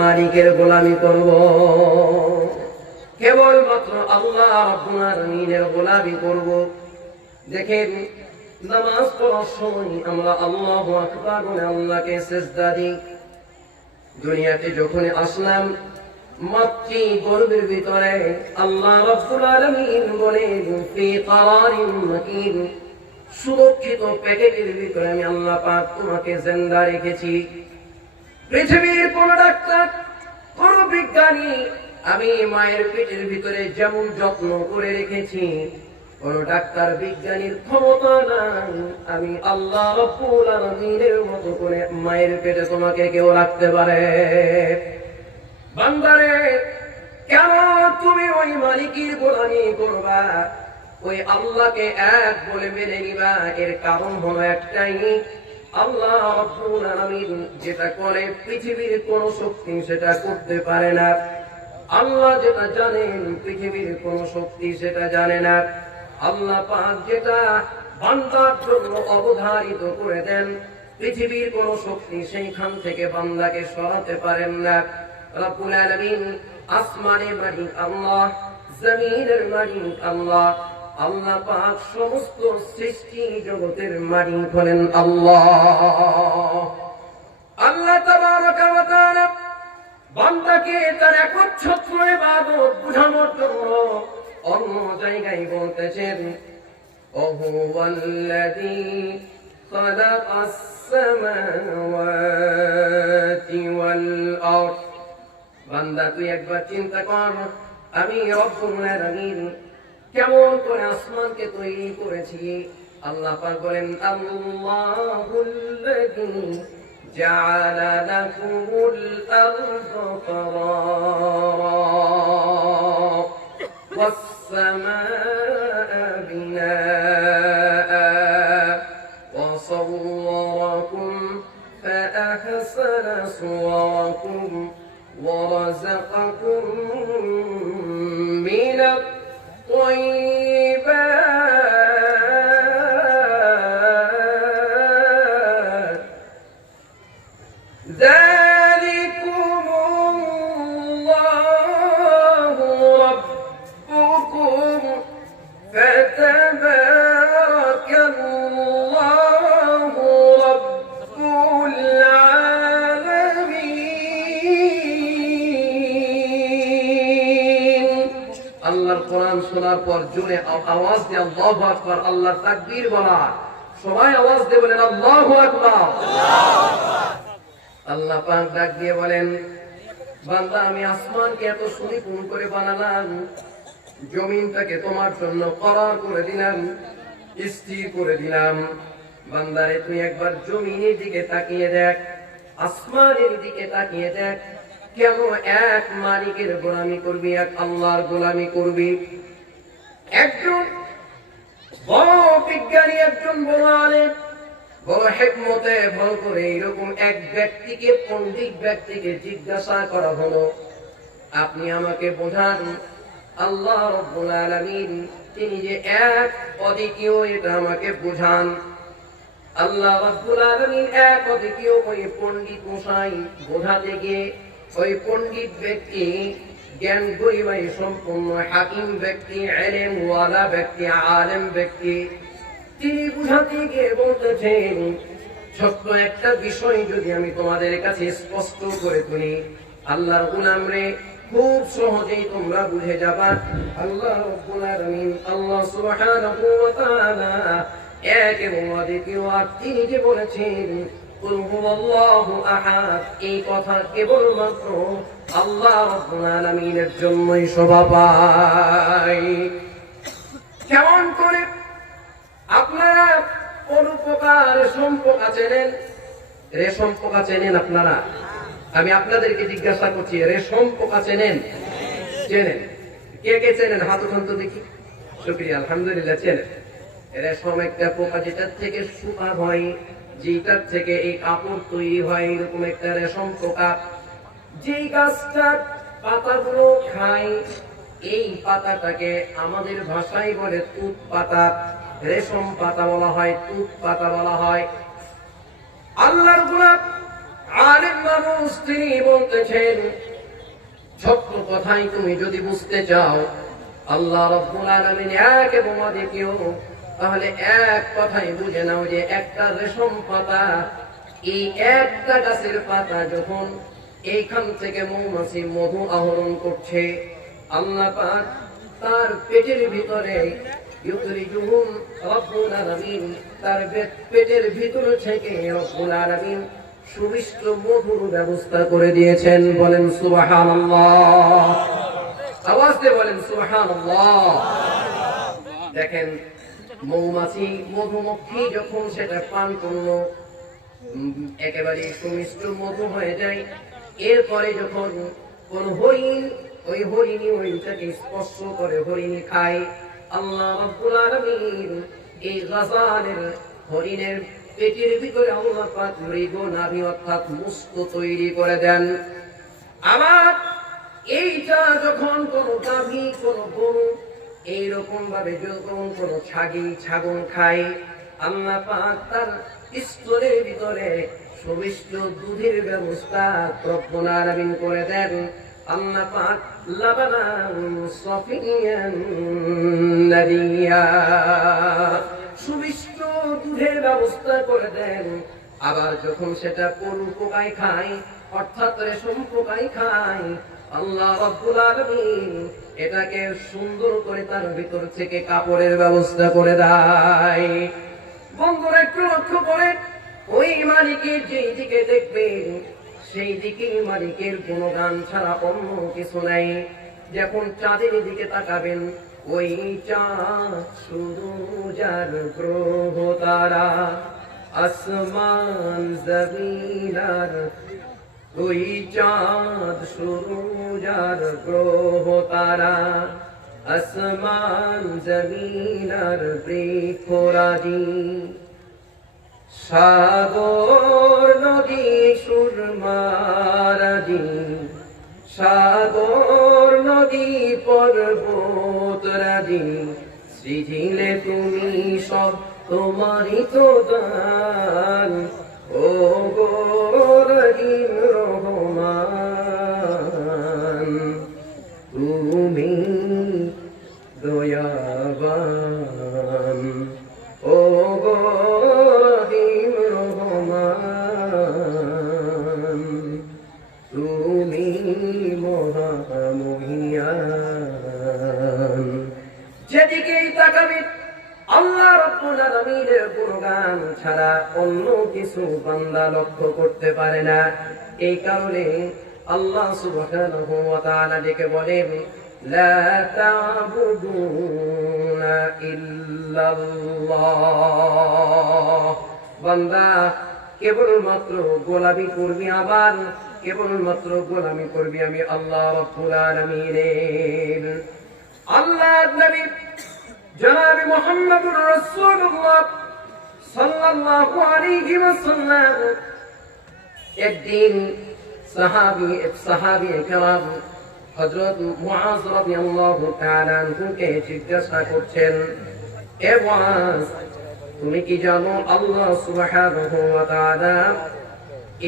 মালিকের গোলামি করব, কেবলমাত্র আল্লাহ রাব্বুল আলামিনের গোলামি করব। দেখেন, নামাজ পড়ার সময় আমরা আল্লাহু আকবার বলে আল্লাহকে সিজদা দিই। দুনিয়াতে যখন আসলাম, মাতৃ গর্ভের ভিতরে আল্লাহ রাব্বুল আলামিন বলেন ফি কারারিন মাকিন, সুরক্ষিত প্যাকেটের ভিতরে আমি আল্লাহ পাক তোমাকে জিন্দা রেখেছি। পৃথিবীর কোন ডাক্তার, কোন বিজ্ঞানী আমি মায়ের পেটের ভিতরে যেমন যত্ন করে রেখেছি, কোন ডাক্তার বিজ্ঞানীর ক্ষমতা নাই আমি আল্লাহ রাব্বুল আলামিনের মতো করে মায়ের পেটে তোমাকে কেউ রাখতে পারে। বান্দারে, কেন তুমি ওই মালিকের গোলামি করবা, ওই আল্লাহকে এক বলে মেনে নিবা? এর কারণ হলো একটাই, আল্লাহ রাব্বুল আলামিন যেটা করে পৃথিবীর কোন শক্তি সেটা করতে পারে না। আল্লাহ যেটা জানেন পৃথিবীর কোন শক্তি সেটা জানে না। আল্লাহ পাক যেটা বান্দার জন্য অবধারিত করে দেন, পৃথিবীর কোন শক্তি সেইখান থেকে বান্দাকে সরাতে পারেন না। রব্বুল আলামিন আসমানের মালিক আল্লাহ, জমিনের মালিক আল্লাহ, আল্লাহ পাক সমস্ত সৃষ্টি জগতের মালিক হলেন আল্লাহ। আল্লাহ তাবারাকা ওয়া তাআলা বান্দাকে তার একচ্ছত্র ইবাদত বুঝানোর জন্য অন্য জায়গায় বলতেছেন, ওহুয়াল্লাযী খালাকাস সামাওয়াতি ওয়াল আরদ। বান্দা, তুই একবার চিন্তা কর, আমি রব্বুল আলামিন কেমন করে আসমানকে তৈরি করেছি। আল্লাহ পাক বলেন, আল্লাহুল্লাযী জাআলা লাকুমুল আরদা কারারা ওয়াস সামাআ বিনাআ ওয়া সাওওয়ারাকুম ফাআহসানা সুওয়ারাকুম ওয়া রাযাকাকুম মিনাত طيبات ذلكم الله ربكم فتبارك الله رب العالمين। আল্লাহর কোরআন শোনার পর জোরে আওয়াজ দিয়ে আল্লাহু আকবার, আল্লাহর তাকবীর বলা। সবাই আওয়াজ দিয়ে বলেন আল্লাহু আকবার। আল্লাহ পাক ডাক দিয়ে বলেন, বান্দা, আমি আসমানকে এত সুনিপুণ করে বানালাম, জমিনটাকে তোমার জন্য করার করে দিলাম, স্থির করে দিলাম। বান্দারে, তুই একবার জমিনের দিকে তাকিয়ে দেখ, আসমানের দিকে তাকিয়ে দেখ, কেন এক মালিকের গোলামি করবি, এক আল্লাহর গোলামি করবি? একজন বড় বিজ্ঞানী, একজন বড় আলেম, বড় হিকমতে ভর করে এরকম এক ব্যক্তিকে, পণ্ডিত ব্যক্তিকে জিজ্ঞাসা করা হলো, আপনি আমাকে বোঝান, আল্লাহ রাব্বুল আলামিন তিনি যে এক অদ্বিতীয়, এটা আমাকে বোঝান। আল্লাহ রাব্বুল আলামিন এক অদ্বিতীয়, ওই পণ্ডিত মশাই বোঝাতে গিয়ে ওই পণ্ডিত ব্যক্তি, জ্ঞান গরিমায় সম্পন্ন হাকিম ব্যক্তি, ইলম ওয়ালা ব্যক্তি, আলেম ব্যক্তি, তিনি বুঝাতে গিয়ে বলতেছেন, ছোট্ট একটা বিষয় যদি আমি তোমাদের কাছে স্পষ্ট করে তুলি, আল্লাহর গোলাম রে, খুব সহজেই তোমরা বুঝে যাবা। আল্লাহ রাব্বুল আলামিন, আল্লাহ সুবহানাহু ওয়া তাআলা এক এবং অদ্বিতীয়। আর তিনি যে বলেছেন কুল হুয়াল্লাহু আহাদ, এই কথা কেবলমাত্র আল্লাহ রাব্বুল আলামিনের জন্যই শোভা পায়। কেমন করে? আপনারা কোন প্রকার রেশম পোকা চেনেন? রেশম পোকা চেনেন আপনারা? আমি আপনাদেরকে জিজ্ঞাসা করছি, রেশম পোকা চেনেন? চেনেন? কে কে চেনেন? হাত উঠান তো দেখি। শুকরিয়া, আলহামদুলিল্লাহ, চেনেন। রেশম একটা পোকা, যেটার থেকে সুতা হয়, যেটার থেকে এই কাপড় তৈরি হয়, এরকম একটা রেশম পোকা। যেই গাছটার পাতাগুলো খায়, এই পাতাটাকে আমাদের ভাষায় বলে তুত পাতা, রেশম পাতা বলা হয়, তুত পাতা বলা হয়। আল্লাহর গোলাপ আলেম মানুষ তিনি বলতেছেন, ছোট্ট কথাই তুমি যদি বুঝতে চাও আল্লাহ রাব্বুল আলামিন এক এবং অদ্বিতীয়, তাহলে এক কথাই বুঝে নাও যে একটা রেশম পাতা, এই একটা গাছের পাতা যখন এইখান থেকে মৌমাছি মধু আহরণ করছে, আল্লাহ পাক তার পেটের ভিতরে ইউখরিজুহুম রাব্বুল আলামিন, তার পেটের ভিতর থেকে রব্বুল আলামিন সুমিষ্ট মধুর ব্যবস্থা করে দিয়েছেন। বলেন সুবহানাল্লাহ, আওয়াজ দিয়ে বলেন সুবহানাল্লাহ। দেখেন, মৌমাছি মধুমক্ষী যখন সেটা পান করলো, একেবারে সুমিষ্ট মধু হয়ে যায়। এরপরে যখন কোন হরিণ, ওই হরিণী ওইটাকে স্পর্শ করে, হরিণী খায়, আল্লাহ রাব্বুল আলামিন এই গাজালের হরিণের পেটের ভিতরে আল্লাহ পাক মৃগ নাভি অর্থাৎ মুস্ক তৈরি করে দেন। আবার এইটা যখন কোন গাভী, কোন গরু এইরকম ভাবে যখন কোন ছাগল খায়, আল্লাহ পাক তার স্তরের ভিতরে সুমিষ্ট দুধের ব্যবস্থা রব্বুল আলামিন করে দেন। আল্লাহ পাক লাবানান সাফিয়ান নাদিয়া, সুমিষ্ট দুধের ব্যবস্থা করে দেন। আবার যখন সেটা পরু পোকায় খায়, অর্থাৎ রেশম পোকায় খায়, আল্লাহ রাব্বুল আলামিন এটাকে সুন্দর করে তার ভিতর থেকে কাপড়ের ব্যবস্থা করে দেয়। বন্ধুরা একটু লক্ষ্য করে, ওই মালিকের যেই দিকে দেখবেন সেই দিকে মালিকের গুণগান ছাড়া অন্য কিছু নাই। যখন চাঁদের দিকে তাকাবেন, ওই চাঁদ শুধু যার গ্রহ তারা, আসমান জমিন আর ওই চাঁদ শুধু যার গ্রহ তারা, আসমান জমিন আর বৃক্ষরাজি, সাগর নদী সুরমারাজি, সাগর নদী পর্বত রাজি, সৃজিলে তুমি সব তোমারই তো দান, ও গো রহিম রহমান, তুমি দয়াবান, ও গো রহিম রহমান, তুমি মহামহিয়ান। যেদিকেই তাকাবি আল্লাহ রাব্বুল আলামিনের গুণগান ছাড়া অন্য কিছু বান্দা লক্ষ্য করতে পারে না। এই কারণে আল্লাহ সুবহানাহু ওয়া তাআলা ডেকে বলেন, লা তা'বুদুনা ইল্লাল্লাহ, বান্দা কেবলমাত্র গোলামি করবি, আবার কেবলমাত্র গোলামি করবি আমি আল্লাহ রাব্বুল আলামিনের। আল্লাহর নবী জনাব মুহাম্মদুর রাসূলুল্লাহ সাল্লাল্লাহু আলাইহি ওয়াসাল্লাম একদিন সাহাবী কেরাম হযরত মুআজ রাদিয়াল্লাহু তাআলা আনহুকে জিজ্ঞাসা করছেন, এ মুআজ, তুমি কি জানো আল্লাহ সুবহানাহু ওয়া তাআলা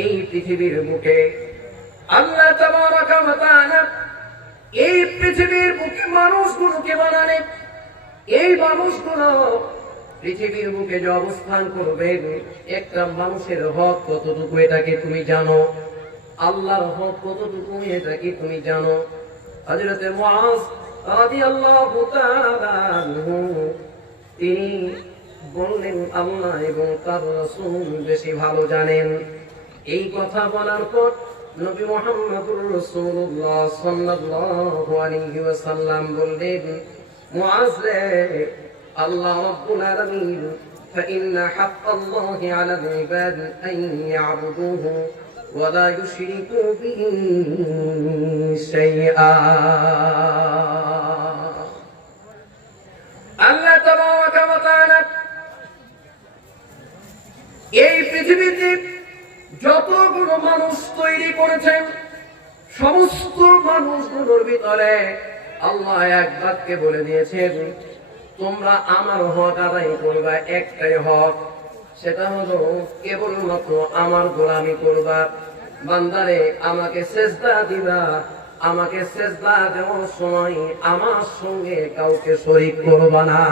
এই পৃথিবীর বুকে, আল্লাহ তাবারাকা ওয়া তাআলা এই পৃথিবীর বুকে মানুষগুলোকে বানালেন, এই মানুষগুলো পৃথিবীর বুকে যে অবস্থান করবেন, একটা মানুষের হক কতটুকু এটাকে তুমি জানো? আল্লাহর হক কতটুকু এটাকে তুমি জানো? হযরত মুআজ রাদিয়াল্লাহু তাআলা আনহু তিনি বললেন, আল্লাহ এবং তার রাসূল বেশি ভালো জানেন। এই কথা বলার পর নবী মুহাম্মদুর রাসূলুল্লাহ সাল্লাল্লাহু আলাইহি ওয়াসাল্লাম বললেন, মুআজ রে, আল্লাহ রাব্বুল আলামিন فإن حق الله على العباد أن يعبدوه ولا يشركوا به شيئا। আল্লাহ তাবারাকা ওয়া তাআলা এই পৃথিবীতে যতগুলো মানুষ তৈরি করেছেন, সমস্ত মানুষগুলোর ভিতরে আল্লাহ এক বাক্যে বলে দিয়েছেন, তোমরা আমার হক আদায় করবা, একটাই হক, সেটা হলো কেবলমাত্র আমার গোলামি করবা। বান্দারে আমাকে সেজদা দিবা, আমাকে সেজদা দেওয়ার সময় আমার সঙ্গে কাউকে শরীক করবা না।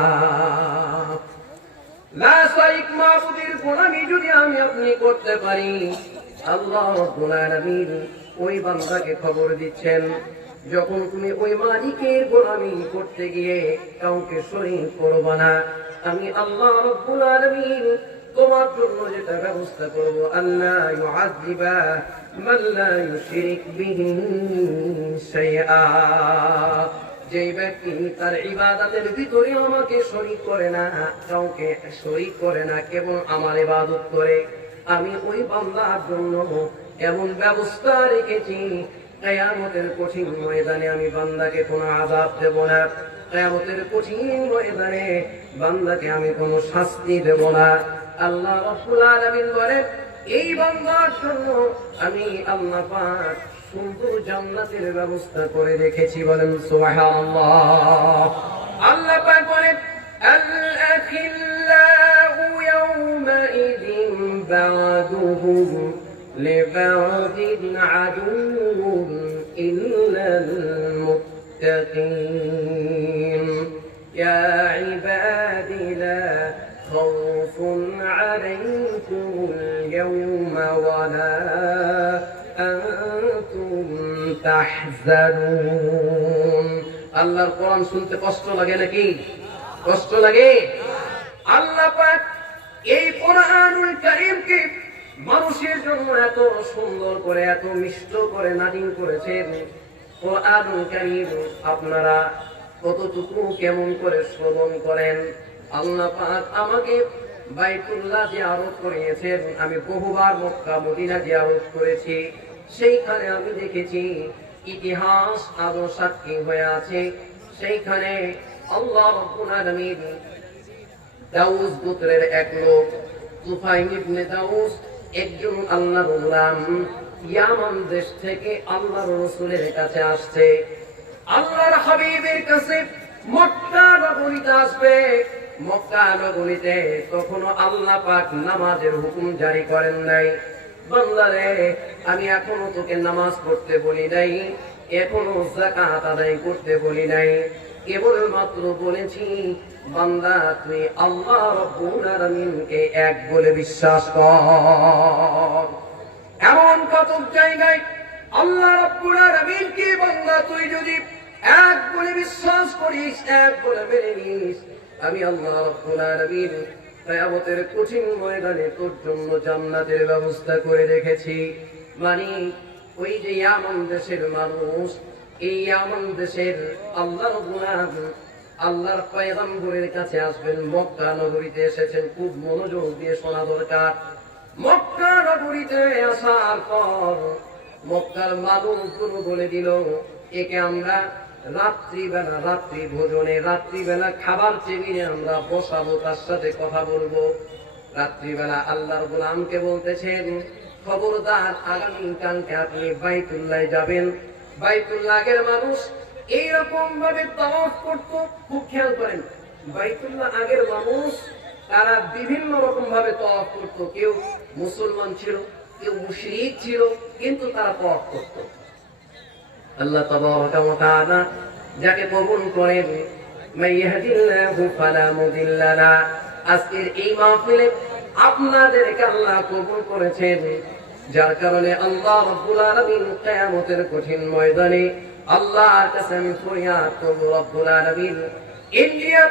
লা শারীক মাবুদের গোলামি যদি আমি আপনি করতে পারি, আল্লাহ রাব্বুল আলামিন ওই বান্দাকে খবর দিচ্ছেন, যখন তুমি ওই মালিকের গোলামি করতে গিয়ে কাউকে শরীক করবা না, আমি আল্লাহ রাব্বুল আলামিন তোমার জন্য যেটা ব্যবস্থা করব, আল্লাহ ইউআযিবা মান লা ইউশরিক বিহি শাইআ। যে ব্যক্তি তার ইবাদতের ভিতরে আমাকে শরীক করে না, কাউকে শরীক করে না, কেবল আমার ইবাদত করে, আমি ওই বান্দার জন্য এমন ব্যবস্থা রেখেছি, কিয়ামতের কঠিন ময়দানে আমি বান্দাকে কোনো আযাব দেব না, কিয়ামতের কঠিন ময়দানে বান্দাকে আমি কোনো শাস্তি দেব না। আল্লাহ রাব্বুল আলামিন বলেন, এই বান্দার জন্য আমি আল্লাহ পাক সুন্দর জান্নাতের ব্যবস্থা করে রেখেছি। বলেন সুবহানাল্লাহ। আল্লাহ পাক বলেন, আল আখিল্লাউ ইয়াওমাইযিন বা'দুহুম লিবা'দিন আদুউন ইল্লাল মুত্তাকিন ইয়া ইবাদি লা খাউফুন আলাইকুমুল ইয়াওমা ওয়া লা আনতুম তাহজানুন। আল্লাহর কোরআন শুনতে কষ্ট লাগে নাকি? কষ্ট লাগে? আল্লাহ পাক এই কোরআনুল কারীমকে মানুষের জন্য এত সুন্দর করে, এত মিষ্ট করে নাজিল করেছেন। কোরআনুল কারীম আপনারা কতটুকু কেমন করে শ্রবণ করেন? আল্লাহ পাক আমাকে বাইতুল্লাহ জিয়ারত করিয়েছেন, আমি বহুবার মক্কা মদিনা জিয়ারত করেছি, সেইখানে আমি দেখেছি ইতিহাস আরো সাক্ষী হয়ে আছে। সেইখানে আল্লাহ রাব্বুল আলামিন দাউস গোত্রের এক লোক তুফাইল ইবনে দাউস, একজন আল্লাহর গোলাম, ইয়ামান দেশ থেকে আল্লাহর রাসূলের কাছে আসছে, আল্লাহর হাবিবের কাছে মক্কা নগরীতে আসবে। মক্কা নগরীতে তখনো আল্লাহ পাক নামাজের হুকুম জারি করেন নাই। বান্দারে, আমি এখনো তোকে নামাজ পড়তে বলি নাই, এখনো যাকাত আদায় করতে বলি নাই, কেবলমাত্র বলেছি বান্দা তুই আল্লাহ রাব্বুল আলামিনকে এক বলে বিশ্বাস কর। এমন কত জায়গায় আল্লাহ রাব্বুল আলামিনকে বান্দা তুই যদি এক বলে বিশ্বাস করিস, এক বলে মেনে নিস, আমি আল্লাহ রাব্বুল আলামিন কিয়ামতের কঠিন ময়দানে তোর জন্য জান্নাতের ব্যবস্থা করে রেখেছি। মানে ওই যে ইয়ামান দেশের মানুষ, এই ইয়ামান দেশের আল্লাহর গোলাম আল্লাহর পয়গম্বরের কাছে আসবেন, মক্কা নগরীতে এসেছেন, খুব মনোযোগ দিয়ে শোনা দরকার। মক্কা নগরীতে আসার পর মক্কার মানুষগুলো বলে দিল, একে আমরা রাত্রিবেলা, রাত্রি ভোজনে, রাত্রিবেলা খাবার টেবিলে আমরা বসাবো, তার সাথে কথা বলবো। রাত্রিবেলা আল্লাহর গোলামকে বলতেছেন, খবরদার আগামীকালকে আপনি বাইতুল্লাহ যাবেন। বাইতুল্লাহের মানুষ এইরকম ভাবে তাওয়াফ করতো, খুব খেয়াল করেন, বাইতুল্লাহ আগের মানুষ তারা বিভিন্ন রকম ভাবে তাওয়াফ করতো। কেউ মুসলমান ছিল, কেউ মুশরিক ছিল, কিন্তু তারা তাওয়াফ করতো। আল্লাহ তাবারাকা ওয়া তাআলা যাকে কবুল করেন, মাইয়াহদিল্লাহু ফালা মুদিল্লা লা। আজকের এই মাহফিলে আপনাদেরকে আল্লাহ কবুল করেছেন, যার কারণে আল্লাহ রাব্বুল আলামিন কিয়ামতের কঠিন ময়দানে আল্লাহর কাছে আমি ফরিয়াদ করব, রাব্বুল আলামিন ইন্ডিয়া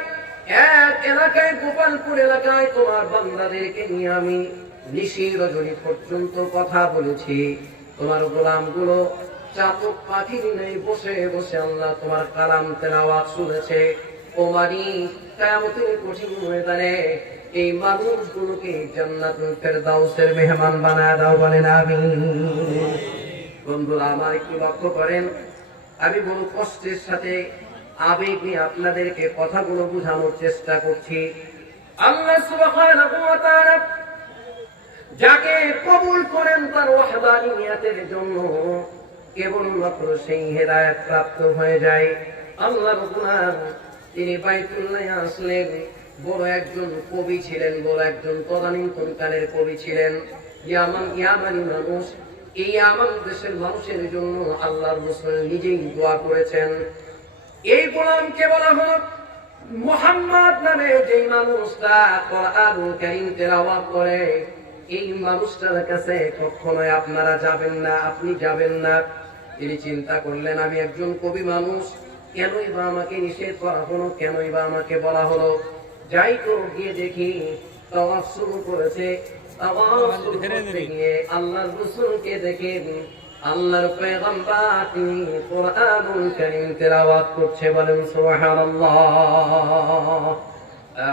এক এলাকায়, গোপালপুর এলাকায় তোমার বান্দাদেরকে নিয়ে আমি নিশি রজনী পর্যন্ত কথা বলেছি। তোমার গোলামগুলো চাতক পাখির নেই বসে বসে আল্লাহ তোমার কালাম তেলাওয়াত শুনেছে। ও মালিক, কিয়ামতের কঠিন ময়দানে এই মানুষগুলোকে জান্নাতুল ফেরদাউসের মেহমান বানায় দাও, বলেন আমিন। বন্ধুরা আমার একটু লক্ষ্য করেন, আমি বড় কষ্টের সাথে আবেগ নিয়ে আপনাদেরকে কথাগুলো বোঝানোর চেষ্টা করছি। আল্লাহ সুবহানাহু ওয়া তাআলা যাকে কবুল করেন তার ওয়াহদানিয়তের জন্য কেবলমাত্র সেই হেদায়েত প্রাপ্ত হয়ে যায়। আল্লাহর গোলাম তিনি বাইতুল্লাহ আসলেন, বড় একজন কবি ছিলেন, বড় একজন তদানীন্তনকালের কবি ছিলেন, ইয়ামানি মানুষ। এই আমার দেশের মানুষের জন্য আল্লাহর রাসূল নিজেই দোয়া করেছেন। এই গোলামকে বলা হলো মুহাম্মদ নামে যেই মানুষটা কোরআনুল কারীম তেলাওয়াত করে, এই মানুষটার কাছে কখনোই আপনারা যাবেন না, আপনি যাবেন না। তিনি চিন্তা করলেন, আমি একজন কবি মানুষ, কেনই বা আমাকে নিষেধ করা হলো, কেনই বা আমাকে বলা হলো। যাই তো গিয়ে দেখি তাওয়াফ শুরু করেছে। তাওয়াফ শুরু করতে গিয়ে আল্লাহর রাসূলকে দেখেন, আল্লাহর পয়গম্বর তিনি কোরআনুল কারীম তেলাওয়াত করছে। বলেন সুবহানাল্লাহ।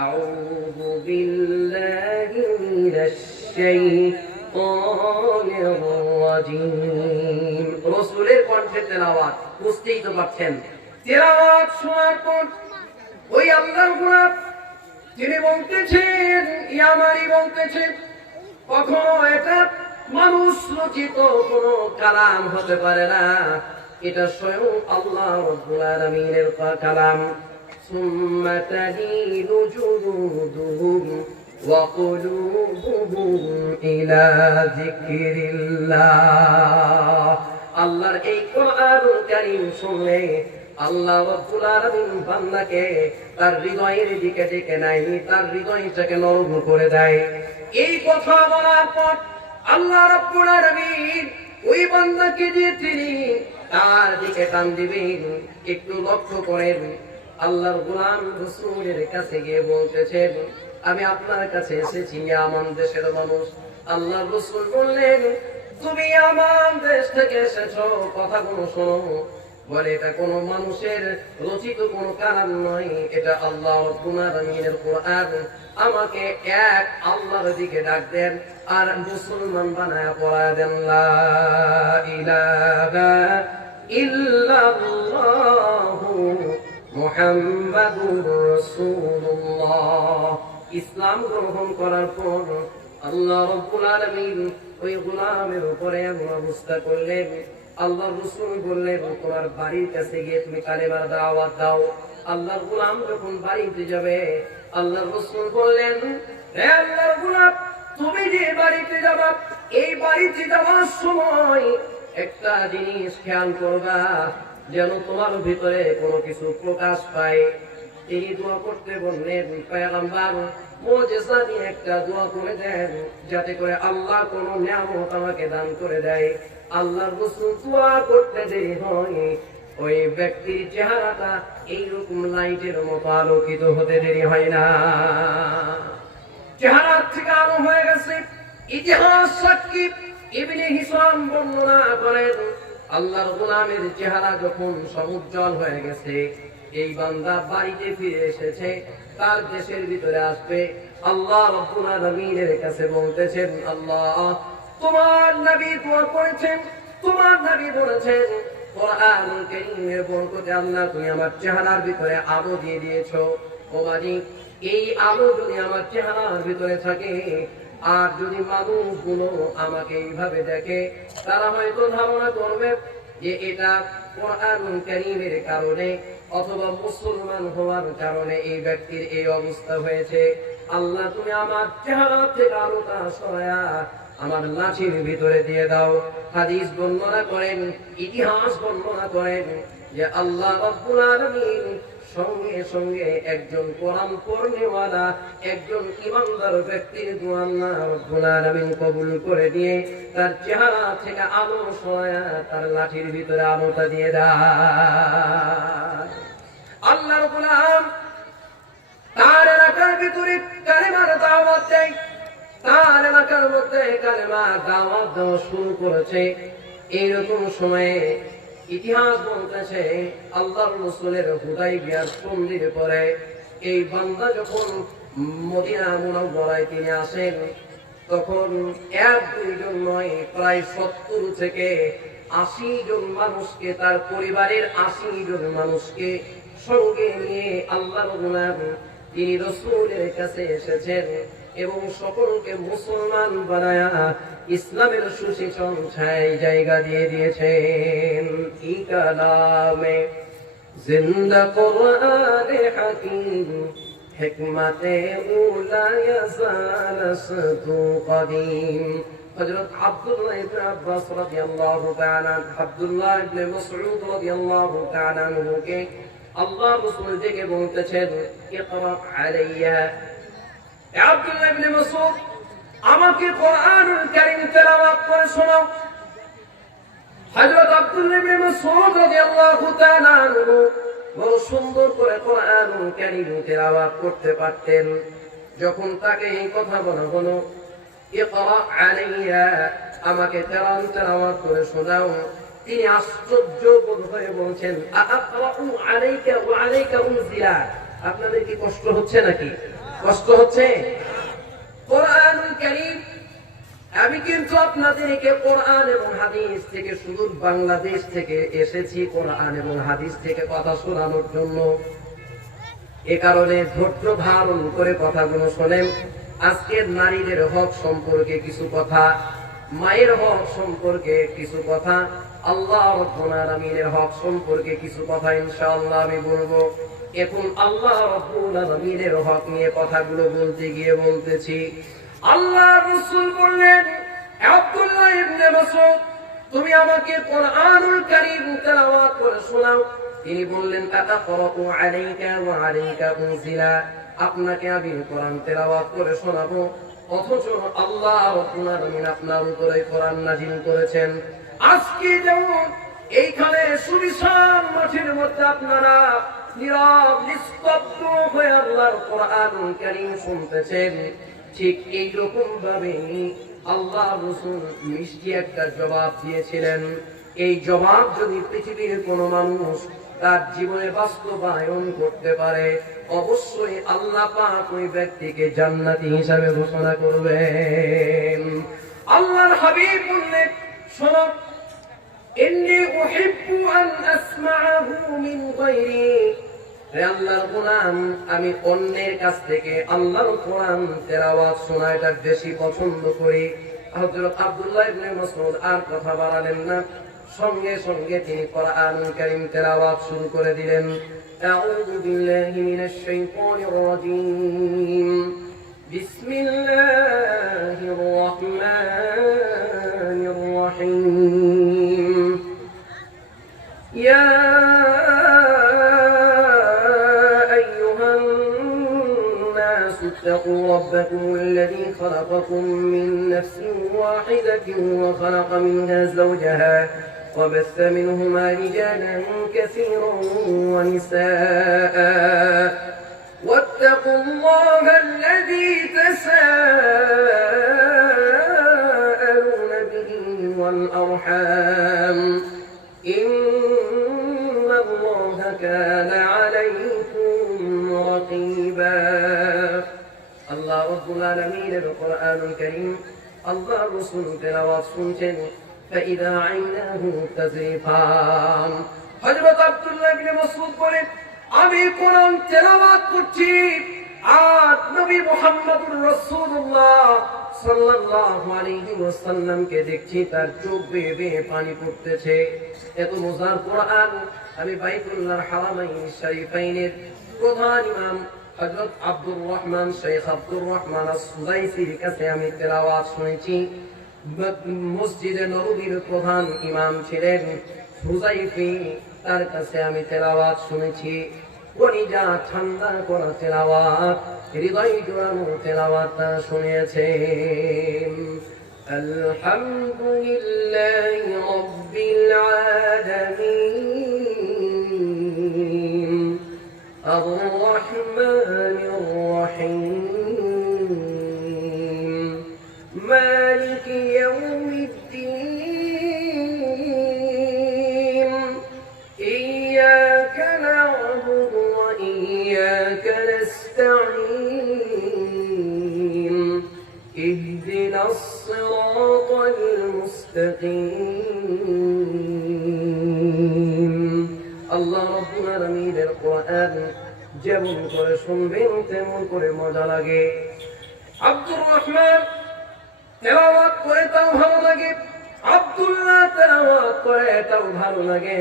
আউযু বিল্লাহি মিনাশ শাইতানির রাজীম। রাসূলের কণ্ঠে তেলাওয়াত, বুঝতেই তো পারছেন। তেলাওয়াত শোনার পর ওই আল্লাহর গোলাম তিনি বলতেছেন, ইয়ামারি বলতেছেন, কখনো এটা মানুষ রচিত কোনো কালাম হতে পারে না, এটা স্বয়ং আল্লাহ রাব্বুল আলামিনের কালাম। সুম্মা তালিনু জুলুদুহুম ওয়া কুলুবুহুম ইলা যিকরিল্লাহ। আল্লাহর এই কোরআনুল কারীম শুনলে আল্লাহ রাব্বুল আলামিন বান্দাকে তার হৃদয়ের দিকে ডেকে নেয়, তার হৃদয়টাকে নরম করে দেয়। এই কথা বলার পর আল্লাহ রাব্বুল আলামিন ওই বান্দাকে দিয়ে তিনি তার দিকে টান দিবেন। একটু লক্ষ্য করেন, আল্লাহর গোলাম রাসূলের কাছে গিয়ে বলতেছেন, আমি আপনার কাছে এসেছি আমার দেশের মানুষ। আল্লাহর রাসূল বললেন, তুমি আমার দেশ থেকে এসেছো, কথাগুলো শোনো। বলে, এটা কোন মানুষের রচিত কোন কালাম নয়, এটা আল্লাহ রাব্বুল আলামিনের কোরআন। আমাকে এক আল্লাহর দিকে ডাক দেন আর মুসলমান বানায়া পড়ায় দেন, লা ইলাহা ইল্লাল্লাহু মুহাম্মাদুর রাসূলুল্লাহ। ইসলাম গ্রহণ করার পর আল্লাহ রাব্বুল আলামিন ওই গোলামের উপরে ব্যবস্থা করলেন। আল্লাহর রাসূল বললেন, তোমার বাড়ির কাছে গিয়ে তুমি কালেমার দাওয়াত দাও। আল্লাহর গোলাম যখন বাড়িতে যাবে, আল্লাহর রাসূল বললেন, হে আল্লাহর গোলাম, তুমি যে বাড়িতে যাবা, এই বাড়িতে যাওয়ার সময় একটা জিনিস খেয়াল করবা, যেন তোমার ভিতরে কোনো কিছু প্রকাশ পায়। তিনি দোয়া করতে বললেন, পয়গম্বর মুজিজা দিয়ে একটা দোয়া করে দেন, যাতে করে আল্লাহ কোনো নিয়ামত আমাকে দান করে দেয়। আল্লাহর রাসূল দোয়া করতে দেরি হয়, ওই ব্যক্তির চেহারাটা এইরকম লাইটের মতো আলোকিত হতে দেরি হয় না, চেহারা থেকে আলো হয়ে গেছে। ইতিহাস সাক্ষী ইবনে হিশাম বর্ণনা করেন, আল্লাহর গোলামের চেহারা যখন সমুজ্জ্বল হয়ে গেছে, এই বান্দা বাড়িতে ফিরে এসেছে, তার দেশের ভিতরে আসবে। আল্লাহ রাব্বুল আলামিনের কাছে বলতেছেন, আল্লাহ তোমার নবী দোয়া করেছেন, তোমার নবী বলেছেন কোরআনুল কারীমের বরকতে আল্লাহ তুমি আমার চেহারার ভিতরে আলো দিয়ে দিয়েছো। ও মালিক, এই আলো যদি আমার চেহারার ভিতরে থাকে, আর যদি মানুষগুলো আমাকে এইভাবে দেখে, তারা হয়তো ধারণা করবে যে এটা কোরআনুল কারীমের কারণে অথবা মুসলমান হওয়ার কারণে এই ব্যক্তির এই অবস্থা হয়েছে। আল্লাহ তুমি আমার চেহারা থেকে আলোটা সরায়া আমার লাঠির ভিতরে দিয়ে দাও। হাদিস বর্ণনা করেন, ইতিহাস বর্ণনা করেন যে আল্লাহ রাব্বুল আলামিন সঙ্গে সঙ্গে একজন কোরআন পড়নেওয়ালা, একজন ঈমানদার ব্যক্তির দোয়া আল্লাহ রাব্বুল আলামিন কবুল করে দিয়ে তার চেহারা থেকে আলো সরায়া তার লাঠির ভিতরে আলোটা দিয়ে দেয়। আল্লাহর গোলাম তার এলাকার ভিতরে কালেমার দাওয়াত দেয়, তার এলাকার মধ্যে কালেমার দাওয়াত দেওয়া শুরু করেছে। এইরকম সময়ে ইতিহাস বলতেছে, আল্লাহর রাসূলের হুদায়বিয়ার সন্ধির পরে এই বান্দা যখন মদিনা মুনাওয়ারায় তিনি আসেন, তখন এক দুইজন নয়, প্রায় 70 থেকে 80 জন মানুষকে, তার পরিবারের 80 জন মানুষকে সঙ্গে নিয়ে আল্লাহর গোলাম তিনি রাসূলের কাছে এসেছেন এবং সকলকে মুসলমান বানায়া ইসলামের সুশাসন ছায় জায়গা দিয়ে দিয়েছেন। ই কালামে জিন্দা কোরআনে হাকিম হিকমতে উলা ইয়াজাল সাদু কদিম হযরত আব্দুল্লাহ ইবনে আব্বাস রাদিয়াল্লাহু তাআলা, আব্দুল্লাহ ইবনে মাসউদ রাদিয়াল্লাহু তাআলা কে আল্লাহ রাসূল ডেকে বলতেছেন, ইকরা আলাইয়া, এ আব্দুল্লাহ ইবনে মাসউদ, আমাকে কোরআনুল কারীম তেলাওয়াত করে শোনাও। হযরত আব্দুল্লাহ ইবনে মাসউদ রাদিয়াল্লাহু তাআলা বড় সুন্দর করে কোরআনুল কারীম তেলাওয়াত করতে পারতেন। যখন তাকে এই কথা বলা হলো, ইকরা আলাইয়া, আমাকে তেলাওয়াত করে শোনাও, তিনি আশ্চর্য বোধ হয়ে বলছেন, আকরাউ আলাইকা ওয়া আলাইকা উনজিলা, আপনাদের কি কষ্ট হচ্ছে নাকি? কষ্ট হচ্ছে? কোরআনুল কারীম, আমি কিন্তু আপনাদেরকে কোরআন এবং হাদিস থেকে, শুধু বাংলাদেশ থেকে এসেছি কোরআন এবং হাদিস থেকে কথা শোনানোর জন্য। এ কারণে ধৈর্য ধারণ করে কথাগুলো শোনেন। আজকের নারীদের হক সম্পর্কে কিছু কথা, মায়ের হক সম্পর্কে কিছু কথা, আল্লাহ রাব্বুল আলামিনের হক সম্পর্কে কিছু কথা ইনশাআল্লাহ আমি বলবো। এখন আল্লাহ রাব্বুল আলামিনের হক নিয়ে কথাগুলো বলতে গিয়ে বলতেছি, আল্লাহ রাসূল বললেন, আব্দুল্লাহ ইবনে মাসউদ, তুমি আমাকে কোরআনুল কারীম তেলাওয়াত করে শোনাও। তিনি বললেন, আতাকরাউ আলাইকা ওয়া আলাইকা উনজিলা, আপনাকে আমি কোরআন তেলাওয়াত করে শোনাবো, অথচ আল্লাহ রাব্বুল আলামিন আপনার উপরে কোরআন নাযিল করেছেন। আজকে যেমন এইখানে সুবিশাল মাঠের মধ্যে আপনারা নীরব নিস্তব্ধ হয়ে আল্লাহর কোরআনুল কারীম শুনতেছেন, ঠিক এইরকম ভাবে আল্লাহ রাসূল মিষ্টি একটা জবাব দিয়েছিলেন। এই জবাব যদি পৃথিবীর কোন মানুষ তার জীবনে বাস্তবায়ন করতে পারে, অবশ্যই আল্লাহ পাক ওই ব্যক্তিকে জান্নাতি হিসাবে ঘোষণা করবেন। আল্লাহর হাবিব বললেন, শোনো, ইন্নী উহিব্বু আন আসমাআহু মিন গায়রি, হে আল্লাহর গোলাম, আমি অন্যের কাছ থেকে আল্লাহর কোরআন তেলাওয়াত শোনা এটা বেশি পছন্দ করি। হযরত আব্দুল্লাহ ইবনে মাসউদ আর কথা বাড়ালেন না, সঙ্গে সঙ্গে তিনি কোরআনুল কারীম তেলাওয়াত শুরু করে দিলেন। আউযু বিল্লাহি মিনাশ শাইতানির রাজীম, বিসমিল্লাহির রাহমানির রাহিম, ইয়া اتقوا ربكم الذي خلقكم من نفس واحدة وخلق منها زوجها وبث منهما رجالا كثيرا ونساء واتقوا الله الذي تساءلون به والأرحام إن الله كان عليكم رقيبا। আল্লাহ রাব্বুল আলামিনের কোরআনুল কারীম আল্লাহ রাসূল তেলাওয়াত শুনছেন, ফাইদা আইনাহু তাজরিফান। হযরত আব্দুল্লাহ ইবনে মাসউদ বলেন, আমি কোরআন তেলাওয়াত করছি আর নবী মুহাম্মদুর রাসূলুল্লাহ সাল্লাল্লাহু আলাইহি ওয়াসাল্লামকে দেখছি তার চোখ বেয়ে বেয়ে পানি পড়তেছে। এত মজার কোরআন আমি বাইতুল্লাহর হারামাইন শরীফাইনের প্রধান ইমাম হযরত আব্দুর রহমান, শেখ আব্দুর রহমান আস-সুদাইসির কাছে আমি তেলাওয়াত শুনেছি। মসজিদে নববীর প্রধান ইমাম ছিলেন হুযাইফি, তার কাছে আমি তেলাওয়াত শুনেছি। কলিজা ঠান্ডা করা তেলাওয়াত, হৃদয় জোড়ানো তেলাওয়াত তারা শুনিয়েছেন। আলহামদুলিল্লাহি রাব্বিল আলামিন الرحمن الرحيم مالك يوم الدين إياك نعبد وإياك نستعين اهدنا الصراط المستقيم। আল্লাহ রাব্বুল আলামিনের কোরআন যেমন করে শুনবেন তেমন করে মজা লাগে। আব্দুর রহমান তেলাওয়াত করে তাও ভালো লাগে, আব্দুল্লাহ তেলাওয়াত করে তাও ভালো লাগে,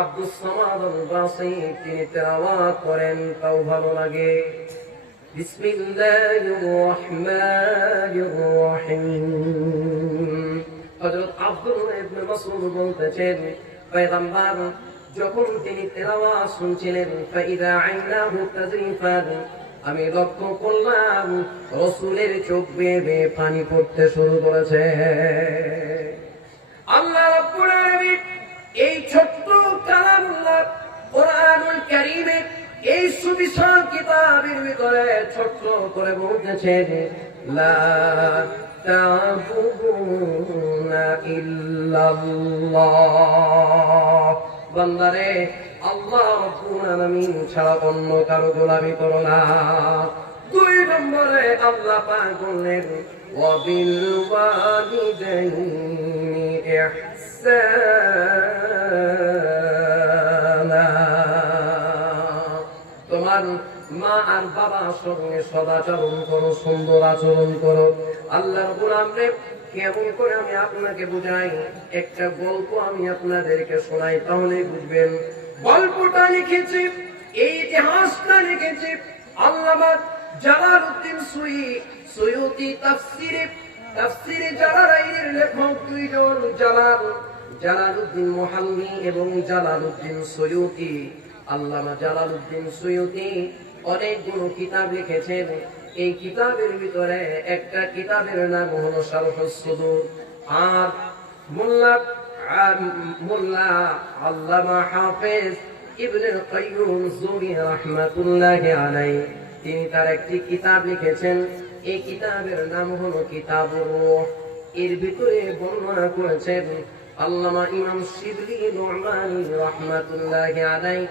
আব্দুস সামাদ আল-বাসিত তিনি তেলাওয়াত করেন তাও ভালো লাগে। বিসমিল্লাহির রহমানির রহিম হযরত আব্দুল্লাহ ইবনে মাসউদ বলতেছেন, পয়গম্বর যখন তিনি তেলাওয়াত শুনছিলেন, ফাইদা আইনাহু তাজরিফান, আমি লক্ষ্য করলাম রাসূলের চোখ বেয়ে বেয়ে পানি পড়তে শুরু করেছে। আল্লাহ রাব্বুল আলামিন এই ছোট্ট কালামুল্লাহ কোরআনুল কারীমে এই সুবিশাল কিতাবের ভিতরে ছোট্ট করে বলতেছেন, লা তা'বুদুনা ইল্লাল্লাহ, বান্দারে আল্লাহ রাব্বুল আলামিন ছাড়া অন্য কারো গোলামি করো না। 2 নম্বরে আল্লাহ পাক বললেন, ওয়া বিল ওয়ালিদাইনি ইহসানা, তোমার মা আর বাবার সঙ্গে সদাচরণ করো, সুন্দর আচরণ করো। আল্লাহর গোলামরে কেমন করে আমি আপনাকে বুঝাই, একটা গল্প আমি আপনাদেরকে শোনাই, তাহলে বুঝবেন। গল্পটা লিখেছি, এই ইতিহাসটা লিখেছি আল্লামা জালালউদ্দিন সুয়ুতী। তাফসিরে জালালাইনের লেখক দুইজন, জালালউদ্দিন মুহাল্লি এবং জালালউদ্দিন সুয়ুতী। আল্লামা জালালউদ্দিন সুয়ুতী অনেকগুলো কিতাব লিখেছেন। এই কিতাবের ভিতরে একটা কিতাবের নাম হলো শারহুস সুদূর। আর মোল্লা আল্লামা হাফেজ ইবনুল কাইয়্যুম জুরী রাহমাতুল্লাহি আলাইহি, তিনি তার একটি কিতাব লিখেছেন। এই কিতাবের নাম হলো কিতাবুর রূহ। এর ভিতরে বর্ণনা করেছেন আল্লামা ইমাম শিবলি নু'মানী রাহমাতুল্লাহি আলাইহি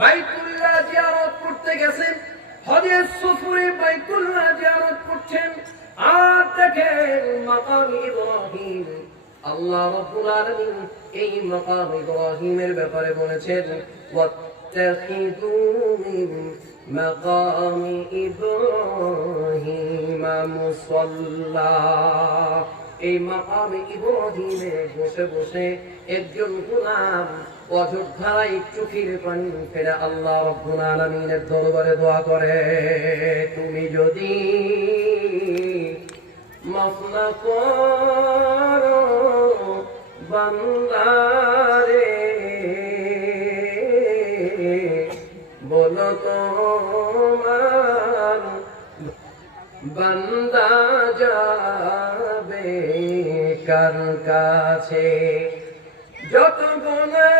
বাইতুল্লাহ জিয়ারত করতে গেছেন। হজের সফরে বাইতুল্লাহ জিয়ারত করছেন, আর দেখেন মাকাম ইব্রাহিম। আল্লাহ রাব্বুল আলামিন এই মাকাম ইব্রাহিমের ব্যাপারে বলেছেন, ওয়াত্তাখিযু মিন মাকামি ইব্রাহিম মুসাল্লা। এই মাকামে ইব্রাহিমে বসে বসে একজন গোলাম অযোধ্যায় চোখের পানি ফেলে আল্লাহ রাব্বুল আলামিনের দরবারে দোয়া করে, তুমি যদি মাফ না করো বান্দারে, বলো তোমার বান্দা যাবে কার কাছে। যত গুনাহ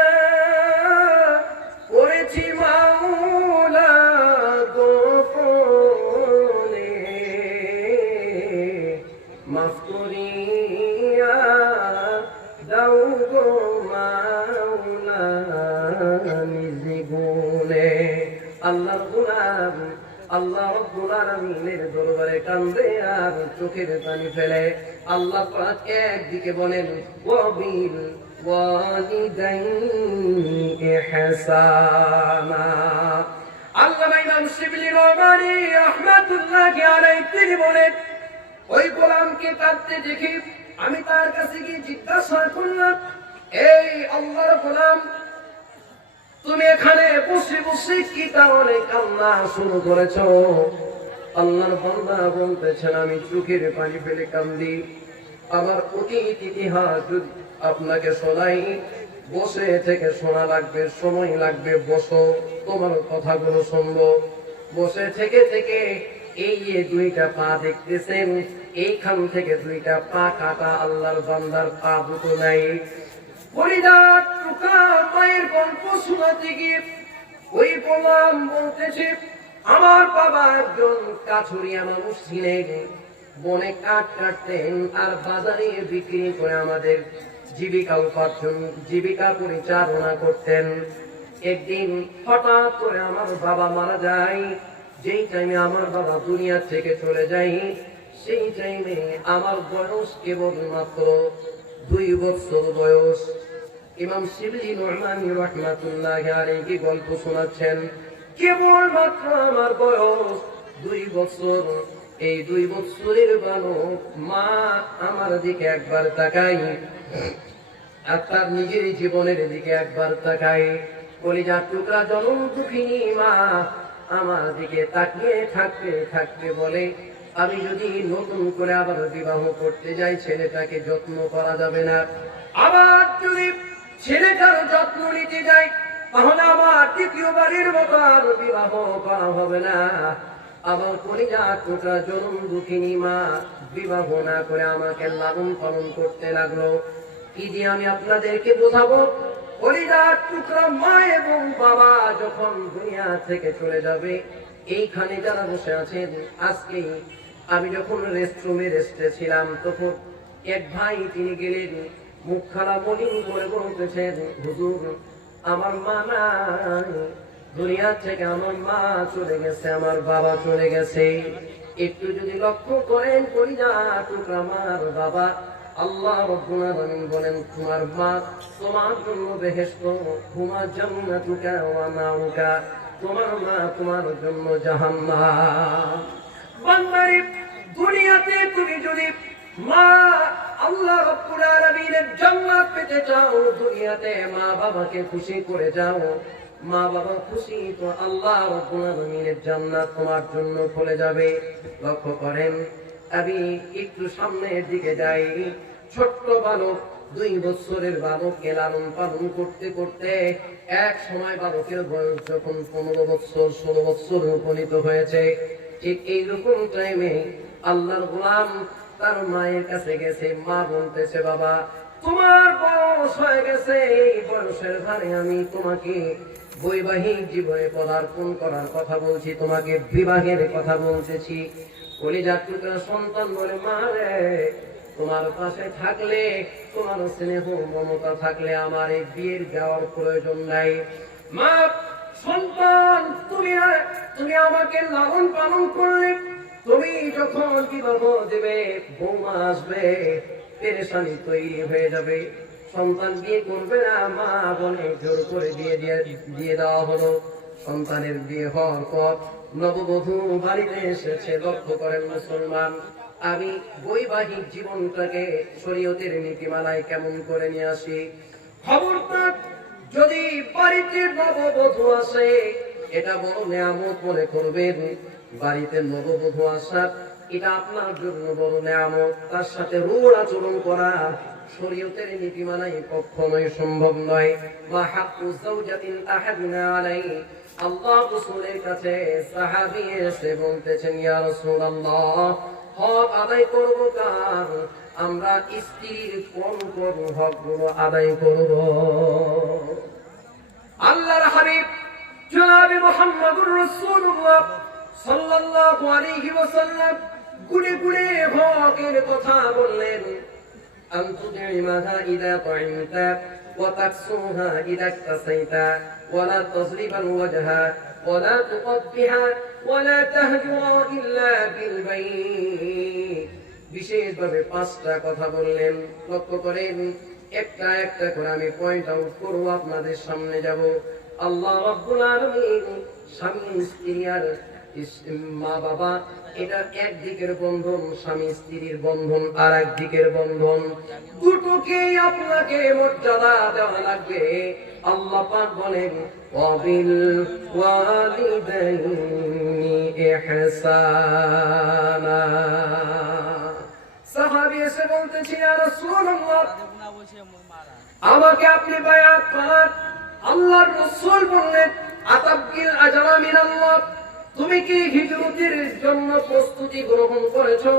করেছি মাওলা গোপনে, মাফ করিয়া দাও গো মাওলা নিজ গুণে। আল্লাহর গোলাম আল্লাহ রাব্বুল আলামিনের দরবারে কান্দে আর চোখের পানি ফেলে। আল্লাহ পাক একদিকে বলেন, ওয়া বিল ওয়ালিদাইনি ইহসানা। আল্লামা ইমাম শিবলি নু'মানী রাহমাতুল্লাহি আলাইহি তিনি বলেন, ওই গোলামকে কাঁদতে দেখি আমি তার কাছে গিয়ে জিজ্ঞাসা করলাম, এই আল্লাহর গোলাম, তুমি এখানে বসে বসে কি কারণে কান্না শুরু করেছো? আল্লাহর বান্দা বলতেছেন, আমি চোখের পানি ফেলে কান্দি। আমার অতীত ইতিহাস যদি আপনাকে শোনাই, বসে থেকে শোনা লাগবে, সময় লাগবে। বসো, তোমার কথাগুলো শুনবো। বসে থেকে থেকে এই যে 2টা পা দেখতেছেন, এইখান থেকে 2টা পা কাটা। আল্লাহর বান্দার পা দুটো নাই। পরিদার টুকা মায়ের গল্প শোনাতে গিয়ে ওই গোলাম বলতেছে, আমার বাবা একজন কাছুরিয়া মানুষ ছিলেন, বনে কাঠ কাটতেন আর বাজারে বিক্রি করে আমাদের জীবিকা পরিচালনা করতেন। একদিন হঠাৎ করে আমার বাবা মারা যায়। যেই টাইমে আমার বাবা দুনিয়া থেকে চলে যায়, সেই টাইমে আমার বয়স কেবল মাত্র 2 বছর বয়স। ইমাম শিবলি নু'মানী রাহমাতুল্লাহি আলাইহি গল্প শোনাচ্ছেন, কেবল মাত্র আমার বয়স 2 বছর। এই 2 বছরের বালক মা আমার দিকে একবার তাকাই, আর তার নিজের জীবনের দিকে একবার তাকাই। কলিজার টুকরা জনম দুঃখিনী মা আমার দিকে তাকিয়ে থাকতে থাকতে বলে, আমি যদি নতুন করে আবার বিবাহ করতে যাই, ছেলেটাকে যত্ন করা যাবে না। আবার যদি ছেলেটার যত্ন নিতে যাই, তাহলে আমার দ্বিতীয়বারের মতো আর বিবাহ করা হবে না। আমার কলিজার টুকরা জনম দুঃখিনী মা বিবাহ না করে আমাকে লালন পালন করতে লাগলো। কি দিয়ে আমি আপনাদেরকে বোঝাবো? কলিজার টুকরা মা এবং বাবা যখন দুনিয়া থেকে চলে যাবে, এইখানে যারা বসে আছেন, আজকে আমি যখন রেস্টে ছিলাম, তখন এক ভাই তিনি গেলেন, মুখ খারাপ মলিন করে বলতেছেন, হুজুর আমার মা নাই, দুনিয়া থেকে আমার মা চলে গেছে, আমার বাবা চলে গেছে। একটু যদি লক্ষ্য করেন কলিজার টুকরা মার বাবা, আল্লাহ রাব্বুল আলামিন বলেন, তোমার মা তোমার জন্য বেহেশত, তোমার জান্নাতুকা ওয়া নারুকা, তোমার মা তোমার জন্য জাহান্নাম। বান্দারে, দুনিয়াতে তুমি যদি মা আল্লাহ রাব্বুল আলামিনের জান্নাত পেতে চাও, দুনিয়াতে মা বাবাকে খুশি করে যাও, মা বাবা খুশি তো আল্লাহ রাব্বুল আলামিনের জান্নাত তোমার জন্য খুলে যাবে। লক্ষ্য করেন, আমি একটু সামনের দিকে যাই, ছোট্ট বালক, 2 বছরের বালককে লালন পালন করতে করতে এক সময় বালকের বয়স যখন 15 বছর 16 বছর উপনীত হয়েছে, ঠিক এইরকম টাইমে আল্লাহর গোলাম তার মায়ের কাছে গেছে। মা বলতেছে, বাবা তোমার বয়স হয়ে গেছে, এই বয়সের ভারে আমি তোমাকে বৈবাহিক জীবনে পদার্পণ করার কথা বলছি, তোমাকে বিবাহের কথা বলতেছি। কলিজার টুকরা সন্তান বলে, মা রে, তোমার পাশে থাকলে, তোমার স্নেহ মমতা থাকলে আমার এই বিয়ের যাওয়ার প্রয়োজন নাই। মা, সন্তান তুমি আমাকে লালন পালন করলে, তুমি যখন বিবাহ দেবে, বৌমা আসবে, পেরেশানি তৈরি হয়ে যাবে, সন্তান বিয়ে করবে না। মা বলে জোর করে দিয়ে দেওয়া হলো। সন্তানের বিয়ে হওয়ার পর নববধূ বাড়িতে এসেছে। লক্ষ্য করেন মুসলমান, আমি বৈবাহিক জীবনটাকে শরীয়তের নীতিমালায় কেমন করে নিয়ে আসি। খবরদার, যদি বাড়িতে নববধূ আসে, এটা বড় নিয়ামত মনে করবেন। বাড়িতে নববধূ আসা, এটা আপনার জন্য বড় নিয়ামত। তার সাথে রূঢ় আচরণ করা শরীয়তের নীতিমালায় কখনোই সম্ভব নয়। মা হাক্কু যাওজাতিন আহাদিনা আলাইহি, আল্লাহ রাসূলের কাছে সাহাবী এসে বলতেছেন, ইয়া রাসূলুল্লাহ, হক আদায় করব কার? আমরা স্ত্রীর কোন কোন হকগুলো আদায় করব? আল্লাহর হাবিব জনাবে মুহাম্মদুর রাসূলুল্লাহ সাল্লাল্লাহু আলাইহি ওয়াসাল্লাম গুনে গুনে হকের কথা বললেন। আনতুদিমাহা ইদা তাইমতা ওয়া তাকসুহা ইদা তাসাইতা ওয়া লা তাযরিবাল ওয়াজহা ওয়া লা তুকব্বিহা ওয়া লা তাহজুরা ইল্লা বিল বাইত। বিশেষভাবে 5টা কথা বললেন। লক্ষ্য করেন, একটা একটা করে আমি পয়েন্ট আউট করব, আপনাদের সামনে যাব। আল্লাহ রাব্বুল আলামিন স্বামী স্ত্রী আর মা বাবা, এটা একদিকের বন্ধন, স্বামী স্ত্রীর বন্ধন আর একদিকের বন্ধন, দুটোকে আপনাকে মর্যাদা দেওয়া লাগবে। আল্লাহ পাক বলেন, ওয়াবিল ওয়ালিদাইনি ইহসানা। সাহাবী এসে বলতেছে, ইয়া রাসূলুল্লাহ, আমাকে আপনি বায়াত করান। আল্লাহর রাসূল বললেন, আতাবকিল আজরা মিনাল্লাহ, তুমি কি হিজরতের জন্য প্রস্তুতি গ্রহণ করেছো?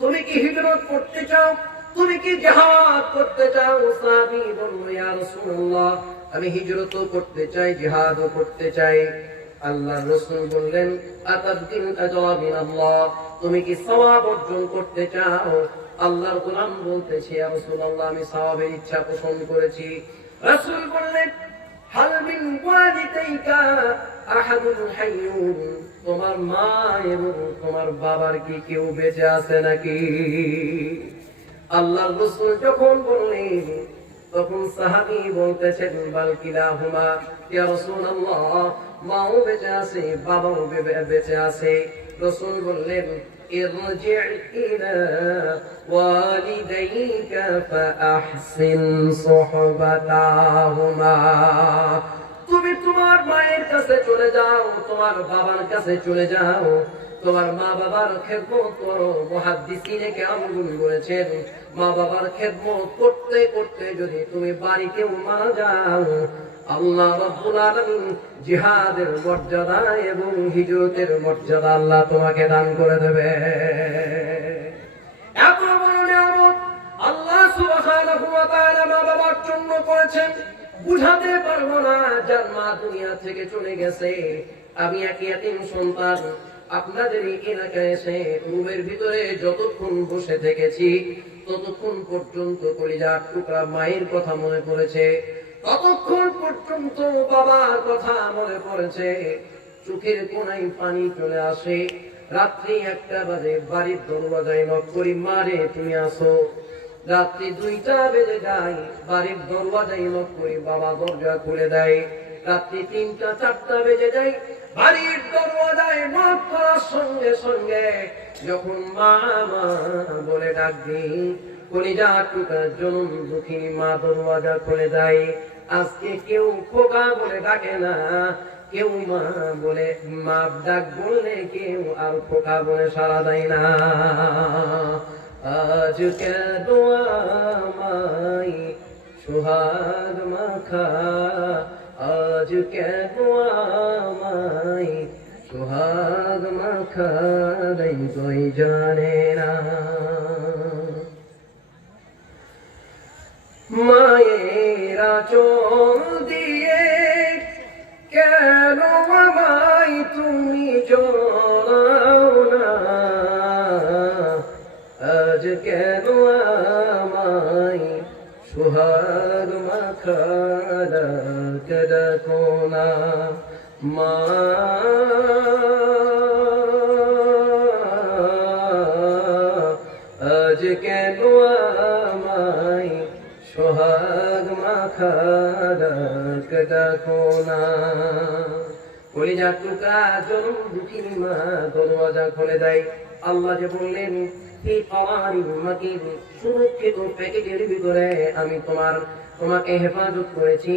তুমি কি হিজরত করতে চাও? তুমি কি জিহাদ করতে চাও? সাহাবী বলল, ইয়া রাসূলুল্লাহ, আমি হিজরতও করতে চাই, জিহাদও করতে চাই। আল্লাহর রাসূল বললেন, আতাবকিল আজরা মিনাল্লাহ, তুমি কি সওয়াব অর্জন করতে চাও? আল্লাহর গোলাম বলতেছে, ইয়া রাসূলুল্লাহ, আমি সওয়াবের ইচ্ছা পোষণ করেছি। রাসূল বললেন, হাল মিন ওয়ালিদাইকা আহাদুন হাইয়ুন, তোমার মা এবং তোমার বাবার কি কেউ বেঁচে আছে নাকি? আল্লাহর রাসূল যখন বললেন, তখন সাহাবী বলতেছেন, বাল কিলাহুমা, ইয়া রাসূলুল্লাহ, মাও বেঁচে আছে, বাবাও বেঁচে আছে। রাসূল বললেন, ইরজি' ইলা ওয়ালিদাইকা ফাআহসিন সুহবাতাহুমা, তুমি তোমার মায়ের কাছে চলে যাও, তোমার বাবার কাছে চলে যাও, তোমার মা বাবার খেদমত করো। মুহাদ্দিসিনে কেরাম বলেছেন, মা বাবার খেদমত করতে করতে যদি তুমি বাড়িতেও মারা যাও, আল্লাহ রাব্বুল আলামিন জিহাদের মর্যাদা এবং হিজরতের মর্যাদা আল্লাহ তোমাকে দান করে দেবে। এত বড় নিয়ামত আল্লাহ সুবহানাহু ওয়া তাআলা মা বাবার জন্য করেছেন, বুঝাতে পারবো না। যার মা দুনিয়া থেকে চলে গেছে, আমি এক ইয়াতীম সন্তান, আপনাদের এই এলাকায় এসে রুমের ভিতরে যতক্ষণ বসে থেকেছি ততক্ষণ পর্যন্ত কলিজার টুকরা মায়ের কথা মনে পড়েছে, ততক্ষণ পর্যন্ত বাবার কথা মনে পড়েছে। চোখের কোনায় পানি চলে আসে। রাত্রি 1টা বাজে বাড়ির দরজায় নক করি, মারে তুমি আসো। রাত্রি 2টা বেজে যায়, বাড়ির দরজায় নক করি, বাবা দরজা খুলে দেয়। রাত্রি 3টা 4টা বেজে যায়, বাড়ির দরজায় নক করার সঙ্গে সঙ্গে যখন মা মা বলে ডাক দিই, কলিজা টুকরা জনম দুঃখিনী মা দরজা খুলে দেয়। আজকে কেউ খোকা বলে ডাকে না, কেউ মা বলে মা ডাক বললে কেউ আর খোকা বলে সাড়া দেয় না। আজ কেন আমায় সোহাগ মাখা, আজ কেন আমায় সোহাগ মাখা, তুই জানে না। মায়ের আঁচল দিয়ে কেন আমায় তুমি জড়াও না, আজ কেন আমায় সোহাগ মাখা ডাকো না। মা আজ কেন আমায় সোহাগ মাখা ডাকো না। কলিজার টুকরা জনম দুঃখিনী মা দরওয়াজা খুলে দেয়। আল্লাহ যে বললেন, সুরক্ষিত প্যাকেটের ভিতরে আমি তোমাকে হেফাজত করেছি।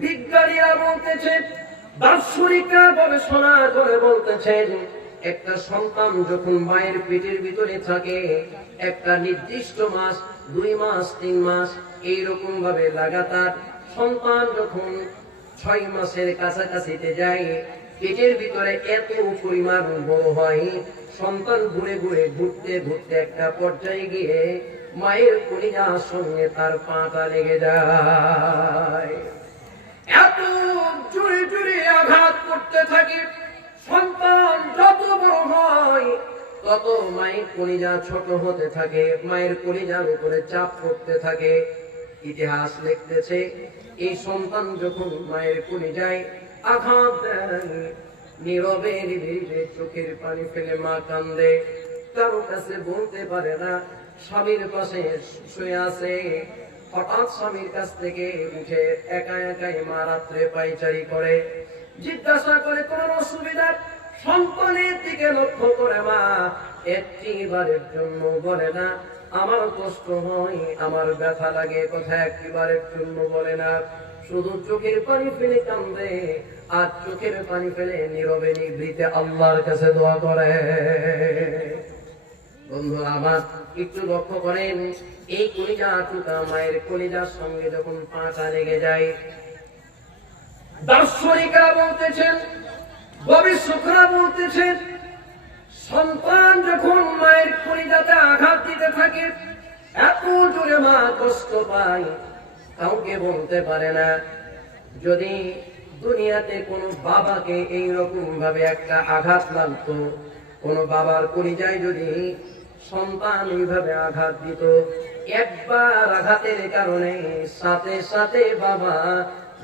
বিজ্ঞানীরা বলতেছে, দার্শনিকরা গবেষণা করে বলতেছেন, একটা সন্তান যখন মায়ের পেটের ভিতরে থাকে, একটা নির্দিষ্ট মাস, 2 মাস, 3 মাস এইরকম ভাবে লাগাতার সন্তান যখন 6 মাসের কাছাকাছিতে যায়, পেটের ভিতরে এত পরিমাণ বড় হয়, সন্তান ঘুরে ঘুরে ঘুরতে ঘুরতে একটা পর্যায়ে গিয়ে মায়ের কলিজার সঙ্গে তার পাটা লেগে যায়। এত জোরে জোরে আঘাত করতে থাকে। সন্তান যত বড় হয় তত মায়ের কলিজা ছোট হতে থাকে, মায়ের কলিজার উপরে চাপ পড়তে থাকে। ইতিহাস লিখতেছে, এই সন্তান যখন মায়ের কলিজায় আঘাত দেয়, নীরবে নিভৃতে চোখের পানি ফেলে মা কান্দে। কারো কাছে বলতে পারে না, স্বামীর পাশে শুয়ে আছে। হঠাৎ স্বামীর কাছ থেকে উঠে একা একাই মা রাত্রে পায়চারি করে। জিজ্ঞাসা করে, কোন অসুবিধা? সন্তানের দিকে লক্ষ্য করে মা একটিবারের জন্য বলে না আমার কষ্ট হয়, আমার ব্যথা লাগে, কথা একটিবারের জন্য বলে না। শুধু চোখের পানি ফেলে কান্দে, আর চোখের পানি ফেলে নীরবে নিভৃতে আল্লাহর কাছে দোয়া করে। বন্ধুরা আমার, একটু লক্ষ্য করেন, এই কলিজা টুকা মায়ের কলিজার সঙ্গে যখন পাটা লেগে যায়, দার্শনিকরা বলতেছেন, গবেষকরা বলতেছেন, সন্তান যখন মায়ের কলিজাতে আঘাত দিতে থাকে, এত জোরে মা কষ্ট পায়, কাউকে বলতে পারে না। যদি দুনিয়াতে কোনো বাবাকে এইরকম ভাবে একটা আঘাত লাগতো, কোন বাবার কলিজায় যদি সন্তান এইভাবে আঘাত দিত, একবার আঘাতের কারণে সাথে সাথে বাবা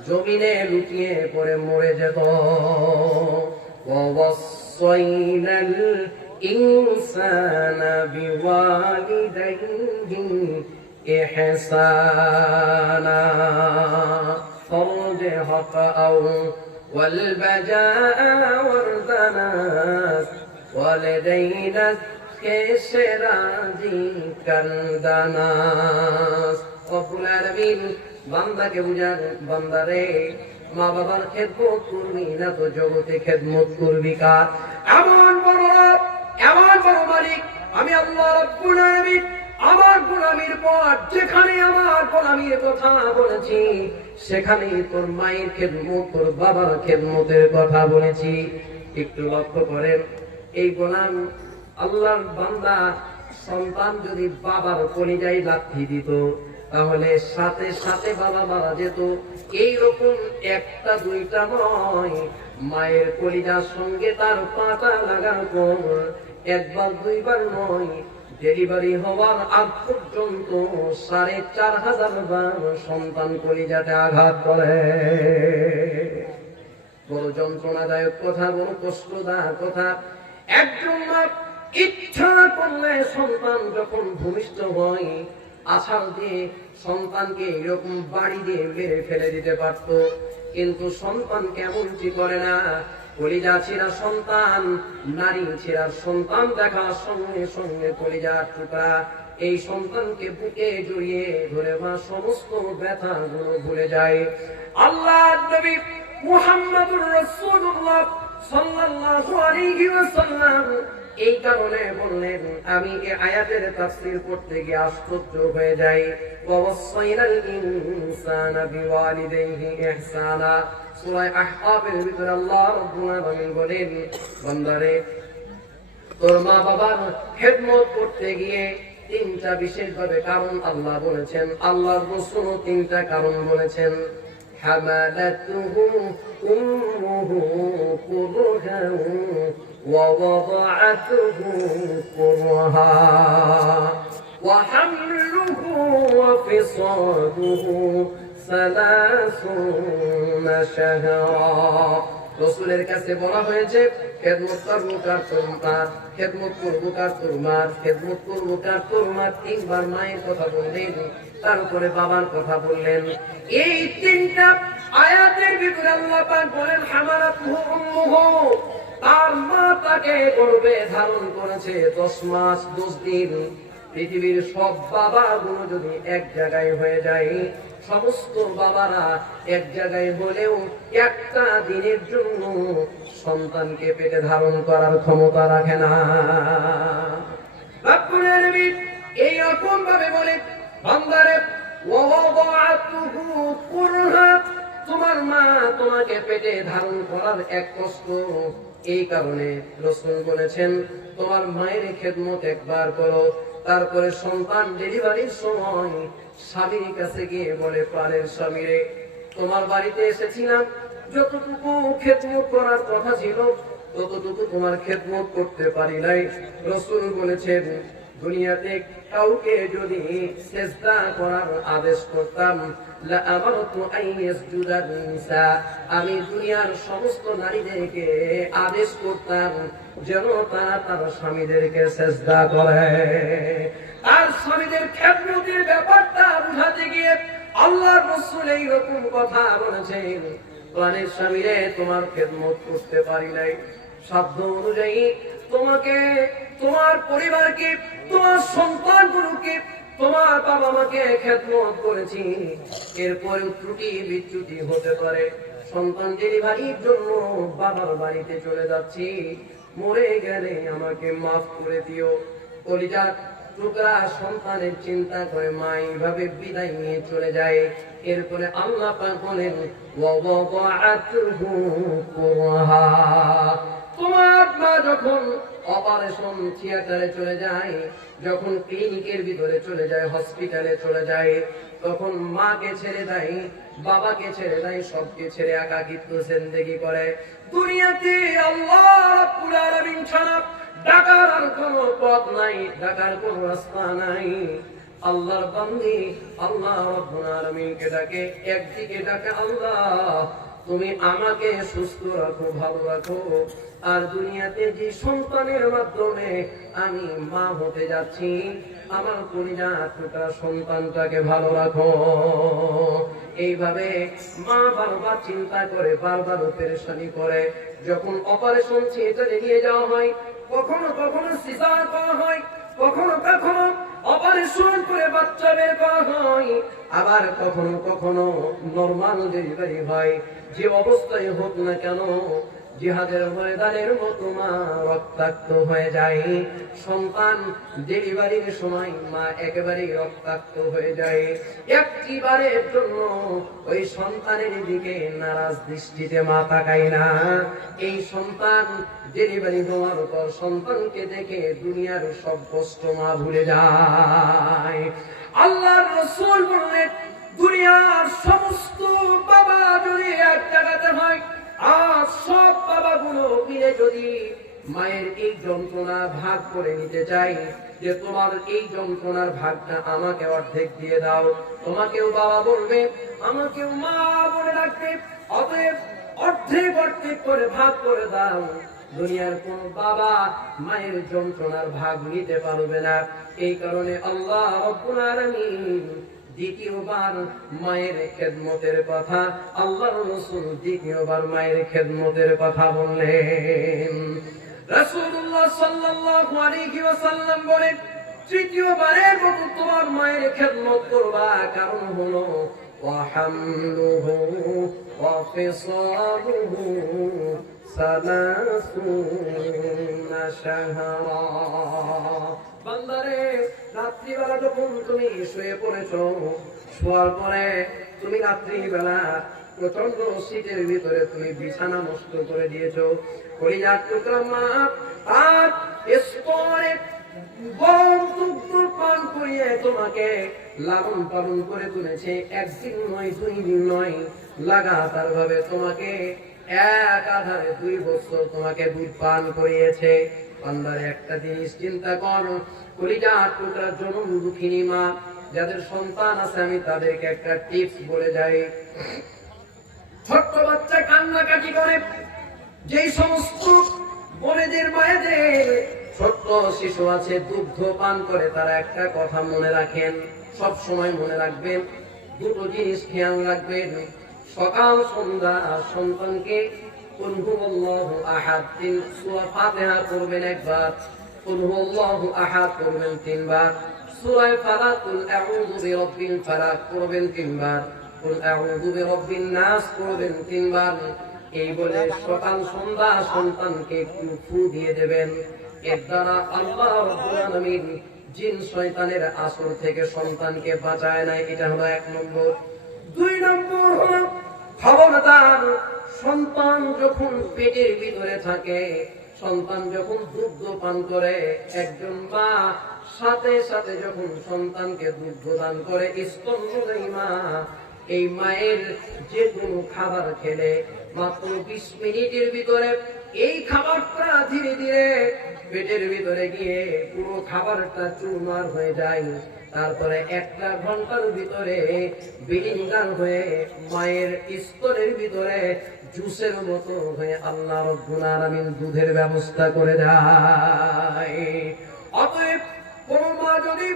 জমিনে লুটিয়ে পড়ে মরে যেত। ওয়াসাইনাল ইনসানা বিওয়ালিদাইহি ইহসানা فرج حقأو والبجاء والدناس والدينا كسراجي كردناس رب العالمين বান্দাকে বুঝান, বান্দারে মা বাবার খেদমত করবি না তো জগতে খেদমত করবি কার? এমন বড় রব রব্বুল আলামিন আমার গোলামির পর যেখানে আমার গোলামির কথা বলেছি সেখানেই তোর মায়ের খেদমত তোর বাবার খেদমতের কথা বলেছি। একটু লক্ষ্য করেন, এই গোলাম আল্লাহর বান্দা সন্তান যদি বাবার কলিজায় লাথি দিত তাহলে সাথে সাথে বাবা মারা যেত। এইরকম একটা দুইটা নয়, মায়ের কলিজার সঙ্গে তার পাটা লাগার পর একবার দুইবার নয়, ডেলিভারি হওয়ার আগ পর্যন্ত ৪,৫০০ বার সন্তান কলিজাতে আঘাত করে। বড় যন্ত্রণাদায়ক কথা, বড় কষ্টদায়ক কথা। একজন মা ইচ্ছা করলে সন্তান যখন ভূমিষ্ঠ হয় আছাড় দিয়ে সন্তানকে এরকম বাড়ি দিয়ে মেরে ফেলে দিতে পারত, কিন্তু সন্তান কেমনটি করে না। কলিজা ছেঁড়া সন্তান, নারী ছেঁড়ার সন্তান দেখার সঙ্গে সঙ্গে কলিজার টুকরা এই সন্তানকে বুকে জড়িয়ে ধরে মা সমস্ত ব্যথা গুলো ভুলে যায়। আল্লাহর নবী মুহাম্মদুর রাসূলুল্লাহ সাল্লাল্লাহু আলাইহি ওয়াসাল্লাম এই কারণে বললেন, আমি এই আয়াতের তাফসীর করতে গিয়ে আশ্চর্য হয়ে যাই। ওয়াসাইনাল ইনসানা বিওয়ালিদাইহি ইহসানা, সূরা আহকাফের ভিতরে আল্লাহ রাব্বুল আলামিন বলেন, বান্দারে তোর মা বাবার খেদমত করতে গিয়ে তিনটা বিশেষভাবে কারণ আল্লাহ বলেছেন, আল্লাহর রাসূল তিনটা কারণ বলেছেন। হামালাতুহু উম্মুহু কুরহান ওয়া ওয়াদাআতুহু কুরহা ওয়া হামলুহু ওয়া ফিসালুহু ৩০ শাহরা। রাসূলের কাছে বলা হয়েছে খেদমত করবো কার তোর মার, খেদমত করবো কার তোর মার, খেদমত করবো কার তোর মার। তিনবার মায়ের কথা বললেন, তারপরে বাবার কথা বললেন। এই তিনটা আয়াতের ভিতরে আল্লাহ পাক বলেন হামালাতুহু উম্মুহু, তার মা তাকে গর্ভে ধারণ করেছে 10 মাস 10 দিন। পৃথিবীর সব বাবাগুলো যদি এক জায়গায় হয়ে যায়, সমস্ত বাবারা এক জায়গায় হলেও একটা দিনের জন্য সন্তানকে পেটে ধারণ করার ক্ষমতা রাখে না। রব্বুল আলামিন এই রকম ভাবে বলে, বান্দারে ওয়াদাআতুহু কুরহা, তোমার মা তোমাকে পেটে ধারণ করার এক কষ্ট। এই কারণে রাসূল বলেছেন তোমার মায়ের খেদমত একবার করো। তারপরে সন্তান ডেলিভারির সময় স্বামীর কাছে গিয়ে বলে, প্রাণের স্বামী রে, তোমার বাড়িতে এসেছিলাম, যতটুকু খেদমত করার কথা ছিল ততটুকু তোমার খেদমত করতে পারি নাই। রাসূল বলেছেন দুনিয়াতে কাউকে যদি সিজদা করার আদেশ করতাম লা আমারতু আন ইয়াসজুদা নিসা, আমি দুনিয়ার সমস্ত নারীদেরকে আদেশ করতাম যেন তারা তার স্বামীদেরকে সিজদা করে। আর স্বামীদের খেদমতের ব্যাপারটা বুঝাতে গিয়ে আল্লাহর রাসূল এই রকম কথা বলেছেন, প্রাণের স্বামী রে, তোমার খেদমত করতে পারি নাই, সাধ্য অনুযায়ী তোমাকে, তোমার পরিবারকে, তোমার সন্তানগুলোকে, তোমার বাবা মাকে খেদমত করেছি। এরপরে ত্রুটি বিচ্যুতি হতে পারে, সন্তান ডেলিভারির জন্য বাবার বাড়িতে চলে যাচ্ছি, মরে গেলে আমাকে মাফ করে দিও। কলিজার টুকরা সন্তানের চিন্তা করে মা এইভাবে বিদায় নিয়ে চলে যায়। এরপরে আল্লাহ পাক বলেন ওয়াদাআতুহু কুরহা, তোমার মা যখন অপারেশন থিয়েটারে চলে যায়, যখন ক্লিনিকের ভিতরে চলে যায়, হসপিটালে চলে যায়, তখন মাকে ছেড়ে দেয়, বাবাকে ছেড়ে দেয়, সবকে ছেড়ে একাকিত্ব জিন্দেগি করে। দুনিয়াতে আল্লাহ রাব্বুল আলামিন ছাড়া ডাকার আর কোনো পথ নাই, ডাকার কোনো রাস্তা নাই। আল্লাহর বান্দী আল্লাহ রাব্বুল আলামিনকে ডাকে, একদিকে ডাকে আল্লাহ তুমি আমাকে সুস্থ রাখো, ভালো রাখো, আর দুনিয়াতে যে সন্তানের মাধ্যমে আমি মা হতে যাচ্ছি আমার কলিজার টুকরা সন্তানটাকে ভালো রাখো। এইভাবে মা বারবার চিন্তা করে, বারবার পেরেশানি করে। যখন অপারেশন থিয়েটারে নিয়ে যাওয়া হয়, কখনো কখনো সিজার করা হয়, কখনো কখনো অপারেশন করে বাচ্চা বের করা হয়, আবার কখনো কখনো নরমাল ডেলিভারি হয়। যে অবস্থায় হোক না কেন জিহাদের ময়দানের মতো মা রক্তাক্ত হয়ে যায়। সন্তান ডেলিভারির সময় মা একেবারে রক্তাক্ত হয়ে যায়। একটিবারের জন্য ওই সন্তানের দিকে নারাজ দৃষ্টিতে মা তাকায় না। এই সন্তান ডেলিভারি হওয়ার পর সন্তানকে দেখে দুনিয়ার সব কষ্ট মা ভুলে যায়। আল্লাহর রাসূল বললেন, দুনিয়ার সমস্ত বাবা যদি এক জায়গাতে হয়, আর সব বাবাগুলো মিলে যদি মায়ের এই যন্ত্রণা ভাগ করে নিতে চাই, যে তোমার এই যন্ত্রণার ভাগটা আমাকে অর্ধেক দিয়ে দাও, তোমাকেও বাবা বলবে, আমাকেও মা বলে ডাকবে, অতএব অর্ধেক অর্ধেক করে ভাগ করে দাও। দুনিয়ার কোন বাবা মায়ের যন্ত্রণার ভাগ নিতে পারবে না। এই কারণে আল্লাহ রাব্বুল আলামিন দ্বিতীয়বার মায়ের খেদমতের কথা, আল্লাহর রাসূল দ্বিতীয়বার মায়ের খেদমতের কথা বললেন। রাসূলুল্লাহ সাল্লাল্লাহু আলাইহি ওয়াসাল্লাম বলেন, তৃতীয়বারের মতো তোমার মায়ের খেদমত করবা, কারণ হলো ওয়াহামলুহু ওয়া ফিসালুহু সালাসুনা শাহরা। বান্দারে, রাত্রিবেলা যখন তুমি শুয়ে পড়েছ, শোয়ার পরে তুমি রাত্রিবেলা প্রচন্ড শীতের ভিতরে তুমি বিছানা নষ্ট করে দিয়েছো, কলিজার টুকরা মা আর স্তরে গরম দুগ্ধ পান করিয়ে তোমাকে লালন পালন করে তুলেছে। একদিন নয়, 2 দিন নয়, লাগাতার ভাবে তোমাকে এক আধারে 2 বছর তোমাকে দুধ পান করিয়েছে। বান্দারে, একটা জিনিস চিন্তা কর, কলিজার টুকরা জনম দুঃখিনী মা যাদের সন্তান আছে, আমি তাদেরকে একটা টিপস বলে যাই। ছোট্ট বাচ্চা কান্নাকাটি করে, যেই সমস্ত বোনেদের মায়েদের ছোট্ট শিশু আছে দুগ্ধ পান করে, তারা একটা কথা মনে রাখেন, সব সময় মনে রাখবেন, দুটো জিনিস খেয়াল রাখবেন। সকাল সন্ধ্যা সন্তানকে কুল হুয়াল্লাহু আহাদ, 3 সূরা ফাতিহা করবেন একবার, কুল হুয়াল্লাহু আহাদ করবেন 3 বার, সূরা ফালাক কুল আউযু বিরাব্বিল ফালাক করবেন 3 বার, কুল আউযু বিরাব্বিন নাস করবেন 3 বার। এই বলে সকাল সন্ধ্যা সন্তানকে একটু ফু দিয়ে দেবেন। এর দ্বারা আল্লাহ রাব্বুল আলামিন জিন শয়তানের আসর থেকে সন্তানকে বাঁচায় নেয়। এটা হলো 1 নম্বর। 2 নম্বর হলো, খবরদার, সন্তান যখন পেটের ভিতরে থাকে, সন্তান যখন দুগ্ধ পান করে, একজন মা সাথে সাথে যখন সন্তানকে দুগ্ধ দান করে, স্তন্যদায়ী মা, এই মায়ের যে কোনো খাবার খেলে মাত্র 20 মিনিটের ভিতরে এই খাবারটা ধীরে ধীরে পেটের ভিতরে গিয়ে পুরো খাবারটা চুরমার হয়ে যায়। তারপরে 1 ঘন্টার ভিতরে বিলিন্দার হয়ে মায়ের স্তনের ভিতরে জুসের মতো হয়ে আল্লাহ রাব্বুল আলামিন দুধের ব্যবস্থা করে দেয়। অতএব কোন মা যদি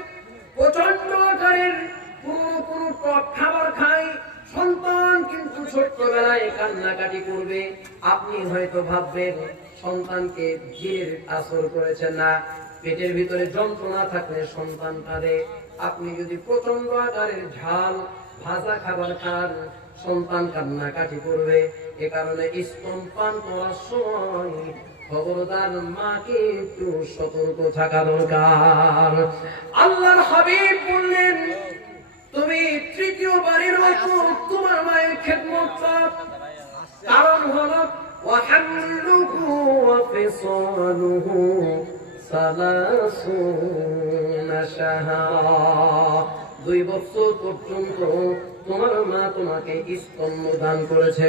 প্রচন্ড আকারের পুরো টক খাবার খায়, সন্তান কিন্তু ছোট্টবেলায় কান্নাকাটি করবে। আপনি হয়তো ভাববেন সন্তানকে জিনের আসর করেছেন না, পেটের ভিতরে যন্ত্রণা থাকলে সন্তান কাঁদে। আপনি যদি প্রচন্ড আকারের ঝাল ভাজা খাবার খান, সন্তান কান্নাকাটি করবে। এ কারণে স্তনপান করার সময় খবরদার মাকে একটু সতর্ক থাকা দরকার। আল্লাহর হাবিব বললেন, তুমি তৃতীয়বারের মতো তোমার মায়ের খেদমত কর, কারণ হলো ওয়াহামলুহু ওয়া ফিসালুহু সালাসুনা শাহরা। 2 বছর পর্যন্ত তোমার মা তোমাকে স্তন্য দান করেছে।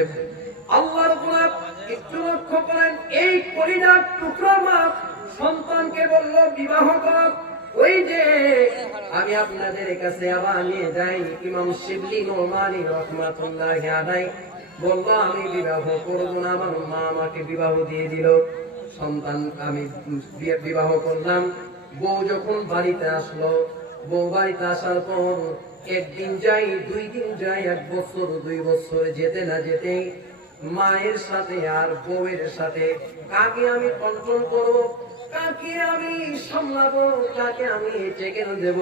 আল্লাহর গোলাপ একটু লক্ষ্য করেন, এই কলিজার টুকরা মা সন্তানকে বলল বিবাহ কর। ওই যে আমি আপনাদের কাছে আবার নিয়ে যাই, ইমাম শিবলি নোমানী রাহমাতুল্লাহি আলাইহি বলল, আমি বিবাহ করব না, আমার মা আমাকে বিবাহ দিয়ে দিল। সন্তান আমি বিবাহ করলাম। বউ যখন বাড়িতে আসলো, বউ বাড়িতে আসার পর 1 দিন যাই, 2 দিন যাই, 1 বছর 2 বছর যেতে না যেতে মায়ের সাথে আর বউয়ের সাথে কাকে আমি কন্ট্রোল করবো, কাকে আমি সামলাবো, কাকে আমি টেকেল দেব,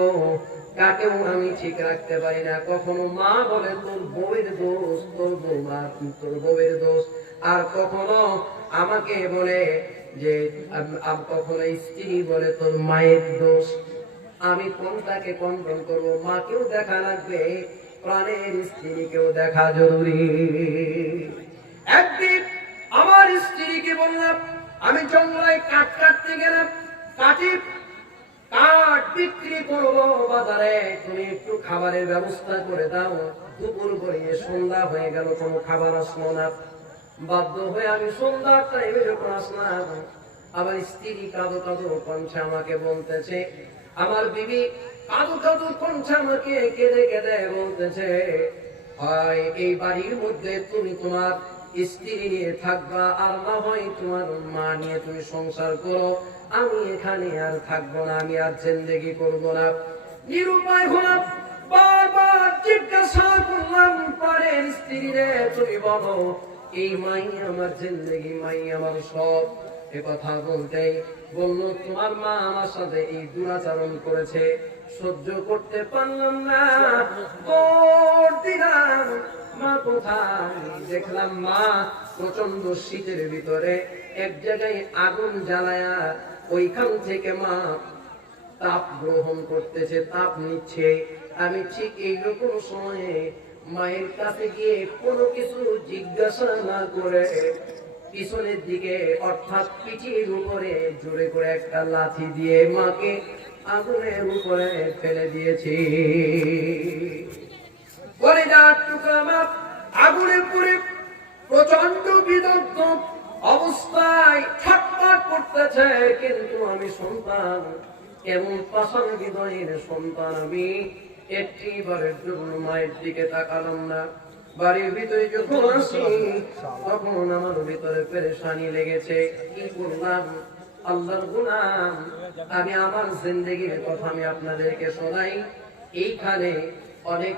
কাকেও আমি ঠিক রাখতে পারি না। কখনো মা বলে তোর বউয়ের দোষ, তোর বৌমার তোর বউয়ের দোষ, আর কখনো আমাকে বলে যে কখনো স্ত্রী বলে তোর মায়ের দোষ, আমি কোনটাকে কন্ট্রোল করবো? মাকেও দেখা লাগবে, প্রাণের স্ত্রীকেও দেখা জরুরি। একদিন আমার স্ত্রীকে বললাম, আমি জঙ্গলে কাঠ কাটতে গেলাম, কাঠ বিক্রি করবো বাজারে, তুমি একটু খাবারের ব্যবস্থা করে দাও। দুপুর গড়িয়ে সন্ধ্যা হয়ে গেল, কোনো খাবার আসলো না। বাধ্য হয়ে আমি সন্ধ্যার টাইমে যখন আসলাম, আমার স্ত্রী কাঁদো কাঁদো কণ্ঠে আমাকে বলতেছে, আমার বিবি কাঁদো কাঁদো কণ্ঠে আমাকে কেঁদে কেঁদে বলতেছে, হয় এই বাড়ির মধ্যে তুমি তোমার স্ত্রী নিয়ে থাকবা, আর না হয় তোমার মা নিয়ে তুমি সংসার করো, আমি এখানে আর থাকবো না, আমি আর জিন্দেগি করবো না। নিরুপায় হলাম, বারবার জিজ্ঞাসা করলাম, পারের স্ত্রী রে তুমি বলো, এই মাই আমার জিন্দেগি, মাই আমার সব। এ কথা বলতে বললো, তোমার মা আমার সাথে এই দুরাচরণ করেছে, সহ্য করতে পারলাম না, দৌড় দিলাম। মা কোথায়? দেখলাম মা প্রচন্ড শীতের ভিতরে এক জায়গায় আগুন জ্বালায়া ওইখান থেকে মা তাপ গ্রহণ করতেছে, তাপ নিচ্ছে। আমি ঠিক এইরকম সময়ে মায়ের কাছে গিয়ে কোনো কিছু জিজ্ঞাসা না করে পিছনের দিকে অর্থাৎ পিঠের উপরে জোরে করে একটা লাথি দিয়ে মাকে আগুনের উপরে ফেলে দিয়েছি। আগুনের পরে প্রচন্ড বিদগ্ধ অবস্থায় ছটফট করতেছে, কিন্তু আমি সন্তান, এমন পাষাণ হৃদয়ের সন্তান আমি, একটিবারের জন্য মায়ের দিকে তাকালাম না। বাড়ির ভিতরে যখন আসি তখন আমার ভিতরে পেরেশানি লেগেছে, কি করলাম? আল্লাহর গুনাহ। আমি আমার জিন্দেগির কথা আমি আপনাদেরকে শোনাই। এইখানে অনেক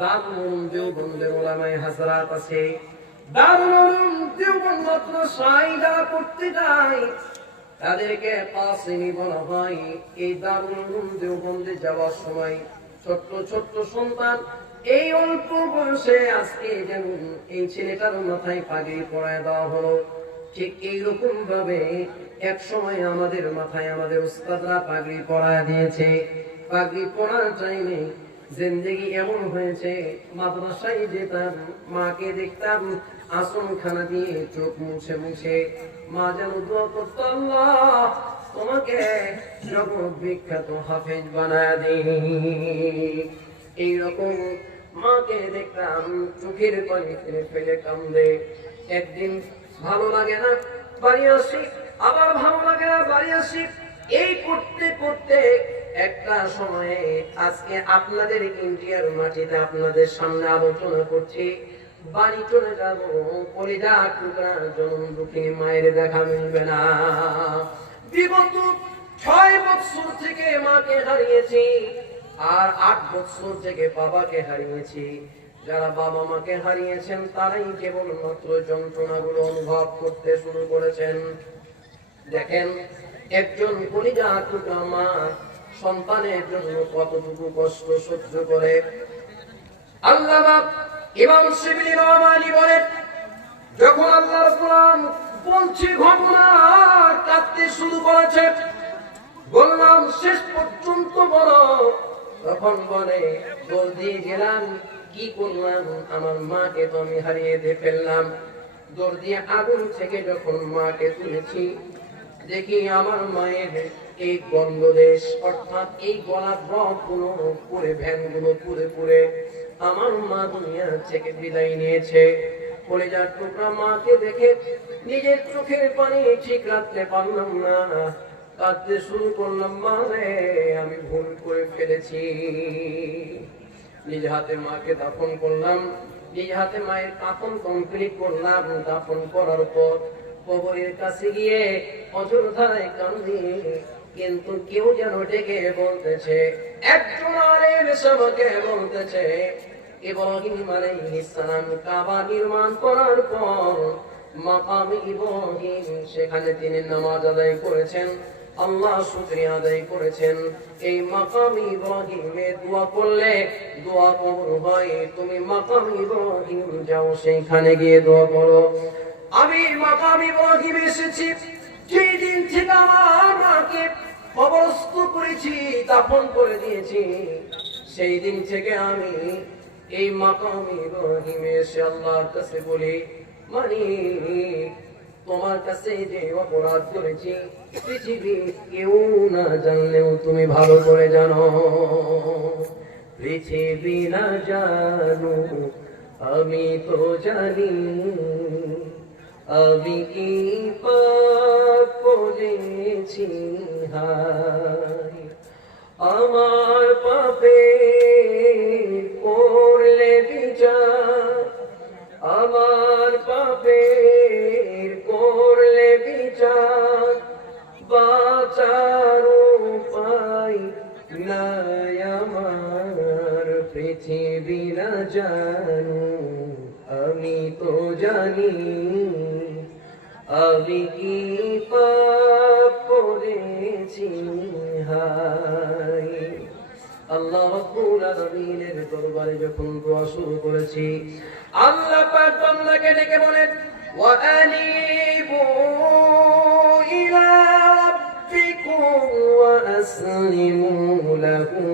দারুল উলুম দেওবন্দের উলামায়ে হাজরাত আছে, দারুল উলুম দেওবন্দ মাদ্রাসায় যারা পড়তে যায় তাদেরকে কাসিমি বলা হয়। এই দারুল উলুম দেওবন্দে যাওয়ার সময় ছোট্ট ছোট্ট সন্তান, এই অল্প বয়সে আজকে যেমন এই ছেলেটার মাথায় পাগড়ি পরায় দেওয়া হলো, ঠিক এইরকম ভাবে এক সময় আমাদের মাথায় আমাদের উস্তাদরা পাগড়ি পরায় দিয়েছে। পাগড়ি পরার টাইমে জিন্দেগি এমন হয়েছে, মাদ্রাসায় যেতাম, মাকে দেখতাম আসনখানা দিয়ে চোখ মুছে মুছে মা যেন দোয়া করত, আল্লাহ তোমাকে জগৎ বিখ্যাত হাফেজ বানায় দিই। এইরকম মাকে দেখতাম চোখের পানি ফেলে ফেলে কান্দে। একদিন ভালো লাগে না, বাড়ি আসি, আবার ভালো লাগে না, বাড়ি আসি। এই করতে করতে একটা সময়ে আজকে আপনাদের ইন্ডিয়ার মাটিতে আপনাদের সামনে আলোচনা করছি, বাড়ি চলে যাবো, কলিজা টুকরা জন্ম দুঃখিনী মায়ের দেখা মিলবে না। বিগত 6 বছর থেকে মাকে হারিয়েছি, আর 8 বছর থেকে বাবাকে হারিয়েছি। যারা বাবা মাকে হারিয়েছেন তারাই কেবলমাত্র যন্ত্রণাগুলো অনুভব করতে শুরু করেছেন। দেখেন একজন কলিজা টুকরা মা সন্তানের জন্য কতটুকু কষ্ট সহ্য করে। আল্লামা ইমাম শিবলি রহমানি বলেন, যখন আল্লাহর কোরআন বলছে ঘটনা কাঁদতে শুরু করেছে, বললাম শেষ পর্যন্ত বলো, তখন বলে দৌড় দিয়ে গেলাম, কি করলাম? আমার মাকে তো আমি হারিয়ে দিয়ে ফেললাম। দৌড় দিয়ে আগুন থেকে যখন মাকে তুলেছি, দেখি আমার মায়ের এই গন্ধদেশ অর্থাৎ এই গলার রগগুলো পুড়ে, ভ্যানগুলো পুড়ে পুড়ে আমার মা দুনিয়া থেকে বিদায় নিয়েছে। কলিজার টুকরা মাকে দেখে নিজের চোখের পানি ঠিক রাখতে পারলাম না, কাঁদতে শুরু করলাম, মা রে আমি ভুল করে ফেলেছি। নিজ হাতে মাকে দাফন করলাম, নিজ হাতে মায়ের কাফন কমপ্লিট করলাম। দাফন করার পর কবরের কাছে গিয়ে অজরধায় কান্দি, কিন্তু কেউ যেন ডেকে বলতেছে, একজন আলেম আমাকে বলতেছে, ইব্রাহিম আলাইহিস সালাম কাবা নির্মাণ করার পর মাকাম ইব্রাহিম সেখানে তিনি নামাজ আদায় করেছেন, আল্লাহ শুকরিয়া আদায় করেছেন। এই মাকাম ইব্রাহিমে দোয়া করলে দোয়া কবুল হয়। তুমি মাকাম ইব্রাহিম যাও, সেইখানে গিয়ে দোয়া করো। আমি মাকাম ইব্রাহিম এসেছি, যেই দিন থেকে আমার মাকে কবরস্থ করেছি, দাফন করে দিয়েছি, সেই দিন থেকে আমি এই মাকাম ইব্রাহিমে এসে আল্লাহর কাছে বলি, মালিক তোমার কাছে যে অপরাধ করেছি পৃথিবীর কেউ না জানলেও তুমি ভালো করে জানো, পৃথিবী না জানো আমি তো জানি, আমি কি পাপ করেছি হায়, আমার পাপে করলে বিচার, আমার পাপে করলে বিচার, বাঁচার উপায় নাই আমার, পৃথিবী না জানো আমি তো জানি, আমি কি পাপ করেছি হায়। আল্লাহ রাব্বুল আলামিনের দরবারে যখন দোয়া শুরু করেছি, আল্লাহ পাক বান্দাকে ডেকে বলেন, ওয়া আনিবু ইলা রাব্বিকুম ওয়া আসলিমু লাহু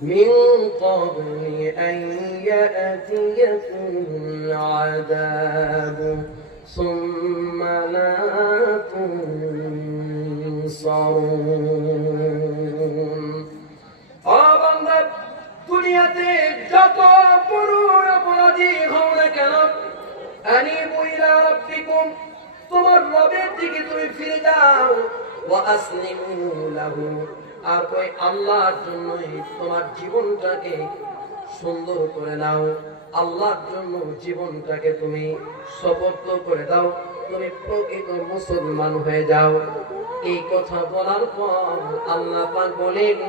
মিন ক্বাবলি আন ইয়াতিয়াকুমুল আযাবু সুম্মা লা তুনসারুন। দুনিয়াতে যত বড় অপরাধী হও না কেন, আনিবু ইলা রাব্বিকুম তোমার রবের দিকে তুমি ফিরে যাও, ওয়া আসলিমু লাহু আর ওই আল্লাহর জন্যই তোমার জীবনটাকে সুন্দর করে নাও, আল্লাহর জন্য জীবনটাকে তুমি সমর্পণ করে দাও, তুমি প্রকৃত মুসলমান হয়ে যাও। এই কথা বলার পর আল্লাহ পাক বলেন,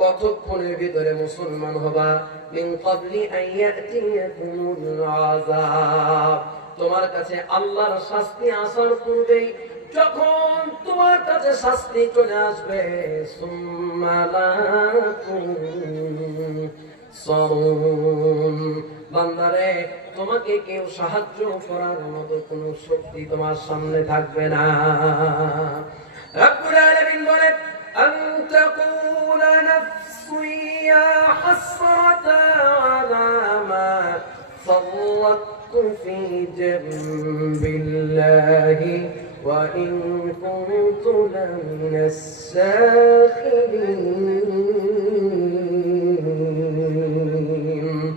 কতক্ষণের ভিতরে মুসলমান হবা, মিন ক্বাবলি আন ইয়াতিয়াকুমুল আযাব তোমার কাছে আল্লাহর শাস্তি আসার পূর্বেই, যখন তোমার কাছে শাস্তি চলে আসবে, সুম্মা লা তুনসারুন বান্দারে তোমাকে কেউ সাহায্য করার মতো কোনো শক্তি তোমার সামনে থাকবে না। রব্বুল আলামিন বলেন, أن تقول نفس يا حسرة على ما فرطت في جنب الله وإن كنت لمن الساخرين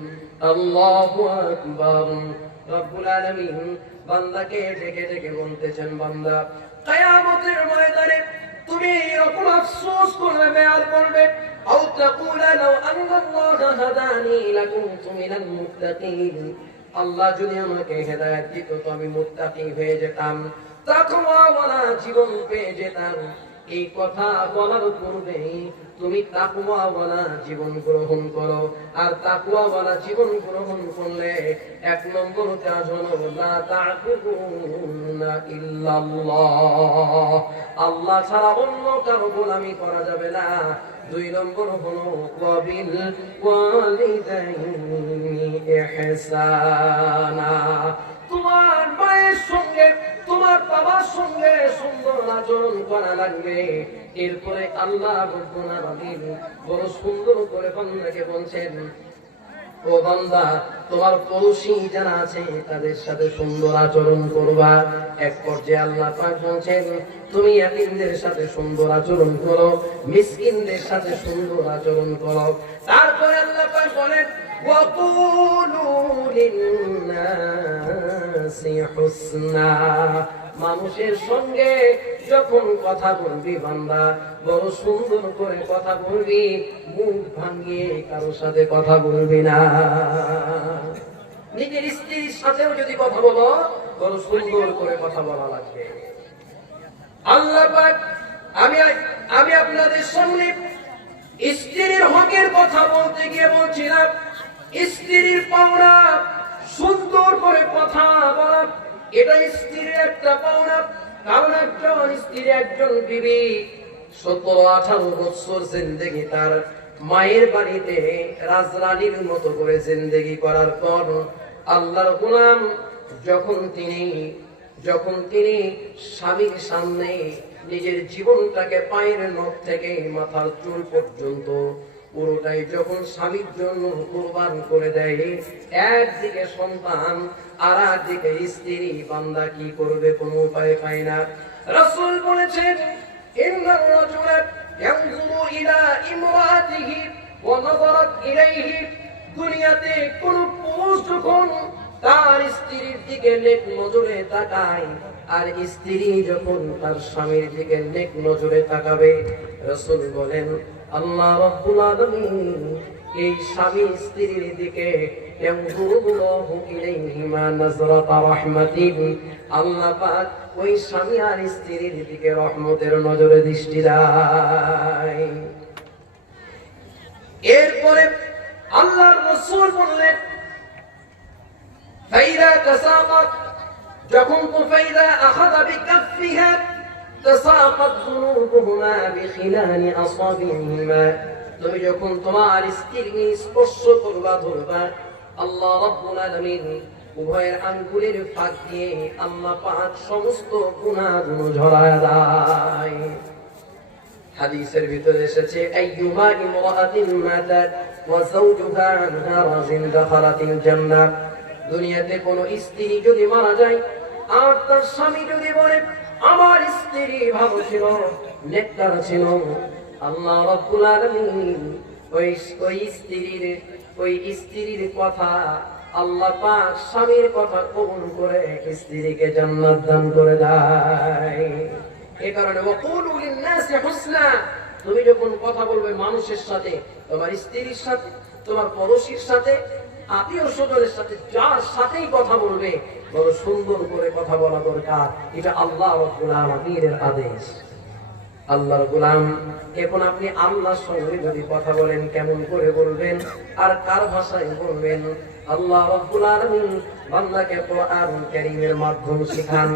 الله أكبر রব্বুল আলামিন বান্দাকে ডেকে ডেকে বলতেছেন, বান্দা কিয়ামতের ময়দানে তুমি এরকম আফসোস করবে, বেয়ার করবে, আও তাকুলা লাউ আন্নাল্লাহা হাদানি লাকুনতু মিনাল মুত্তাকিন আল্লাহ যদি আমাকে হেদায়েত দিত তো আমি মুত্তাকি হয়ে যেতাম, তাকওয়াওয়ালা জীবন পেয়ে যেতাম। এই কথা বলার পূর্বে তুমি তাকওয়াওয়ালা জীবন গ্রহণ করো, আর তাকওয়াওয়ালা জীবন গ্রহণ করলে এক নম্বর কাজ হলো লা তা'বুদুনা ইল্লাল্লাহ আল্লাহ ছাড়া অন্য কারো গোলামি করা যাবে না। দুই নম্বর হলো ওয়াবিল ওয়ালিদাইনি ইহসানা তোমার মায়ের সঙ্গে তোমার বাবার সঙ্গে সুন্দর আচরণ করা লাগবে। এরপরে আল্লাহ রাব্বুল আলামিন বড় সুন্দর করে বান্দাকে বলছেন, ও বান্দা তোমার পড়োশী যারা আছে তাদের সাথে সুন্দর আচরণ করবা। এক পর্যায়ে আল্লাহ পাক বলছেন, তুমি ইয়াতীমদের সাথে সুন্দর আচরণ করো, মিসকিনদের সাথে সুন্দর আচরণ করো। তারপরে আল্লাহ পাক বলেন, ওয়াকুলু লিন-নাসি হুসনা মানুষের সঙ্গে যখন কথা বলবি বান্দা বড় সুন্দর করে কথা বলবি, মুখ ভাঙিয়ে কারো সাথে কথা বলবি না। নিজের স্ত্রীর সাথেও যদি কথা বলো বড় সুন্দর করে কথা বলা লাগবে। আল্লাহ পাক আমি আপনাদের সামনে স্ত্রীর হকের কথা বলতে গিয়ে বলছিলাম, স্ত্রীর পাওনা সুন্দর করে কথা বলা এটা স্ত্রীর একটা পাওনা। কারণ একজন স্ত্রী একজন বিবি 17-18 বছর জিন্দেগি তার মায়ের বাড়িতে রাজরানীর মতো করে জিন্দেগি করার পর আল্লাহর গোলাম যখন তিনি স্বামীর সামনে নিজের জীবনটাকে পায়ের নখ থেকে মাথার চুল পর্যন্ত পুরোটাই যখন স্বামীর জন্য কুরবান করে দেয়, একদিকে সন্তান আর একদিকে স্ত্রী, বান্দা কি করবে কোনো উপায় পায় না। রাসূল বলেছেন, ইন্নার রাজুলা ইয়ানজুরু ইলা ইমরাতিহি ওয়া নাযারাত ইলাইহি, দুনিয়াতে কোন পুরুষ যখন তার স্ত্রীর দিকে নেক নজরে তাকায় আর স্ত্রী যখন তার স্বামীর দিকে নেক নজরে তাকাবে, রাসূল বলেন আল্লাহ রাব্বুল আলামিন এই স্বামী স্ত্রীর দিকে ইয়ানজুরুল্লাহু ইলাইহিমা নাজরাতা রাহমাতিন, আল্লাহ পাক ওই স্বামী আর স্ত্রীর দিকে রহমতের নজরে দৃষ্টি দেয়। এরপরে আল্লাহর রাসূল বললেন, ফাইদা তাসাকাত, যখন ফাইদা আখাযা বিকাফিহা তাসাকাত যুনুবুহুমা বিখিলানি আসাবিহিমা, তুমি যখন তোমার স্ত্রীকে স্পর্শ করবা, ধরবা, আল্লাহ রাব্বুল আলামিন উভয়ের আঙ্গুলের ফাঁক দিয়ে আল্লাহ পাক সমস্ত গুনাহগুলো ঝরায় দেয়। হাদিসের ভিতরে এসেছে, আইয়ুমা ইমরাআতিন মাতাত ওয়া যাওজুহা আনহা রাজিন দাখালাতিল জান্নাহ, দুনিয়াতে কোন স্ত্রী যদি মারা যায় আর তার স্বামী যদি বলে আমার স্ত্রী ভালো ছিল, নেককার ছিল, আল্লাহ রাব্বুল আলামিন ওই স্ত্রীর কথা আল্লাহ পাক স্বামীর কথা কবুল করে স্ত্রীকে জান্নাত দান করে দেয়। এই কারণে ওয়াকুলু লিন-নাসি হুসনা, তুমি যখন কথা বলবে মানুষের সাথে, তোমার স্ত্রীর সাথে, তোমার পড়শির সাথে, আত্মীয় স্বজনের সাথে, যার সাথেই কথা বলবে বড় সুন্দর করে কথা বলা দরকার। এটা আল্লাহ রাব্বুল আলামিনের আদেশ। আল্লাহর গোলাম, এখন আপনি আল্লাহর সঙ্গে যদি কথা বলেন কেমন করে বলবেন আর কার ভাষায় বলবেন? আল্লাহ রাব্বুল আলামিন বান্দাকে কোরআন কারীমের মাধ্যম শেখান।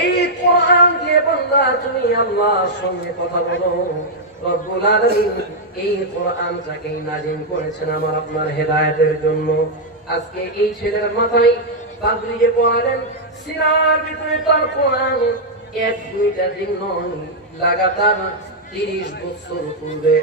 এই কোরআন দিয়ে বান্দা তুমি আল্লাহর সঙ্গে কথা বলো। রব্বুল আলামিন এই কোরআনটাকে নাযিল করেছেন আমার আপনার হেদায়েতের জন্য। আজকে এই ছেলের মাথায় পাগড়ি যে পরালেন, সিনার ভিতরে তার কোরআন এক দুইটা দিন নয়, লাগাতার 30 বছর পূর্বে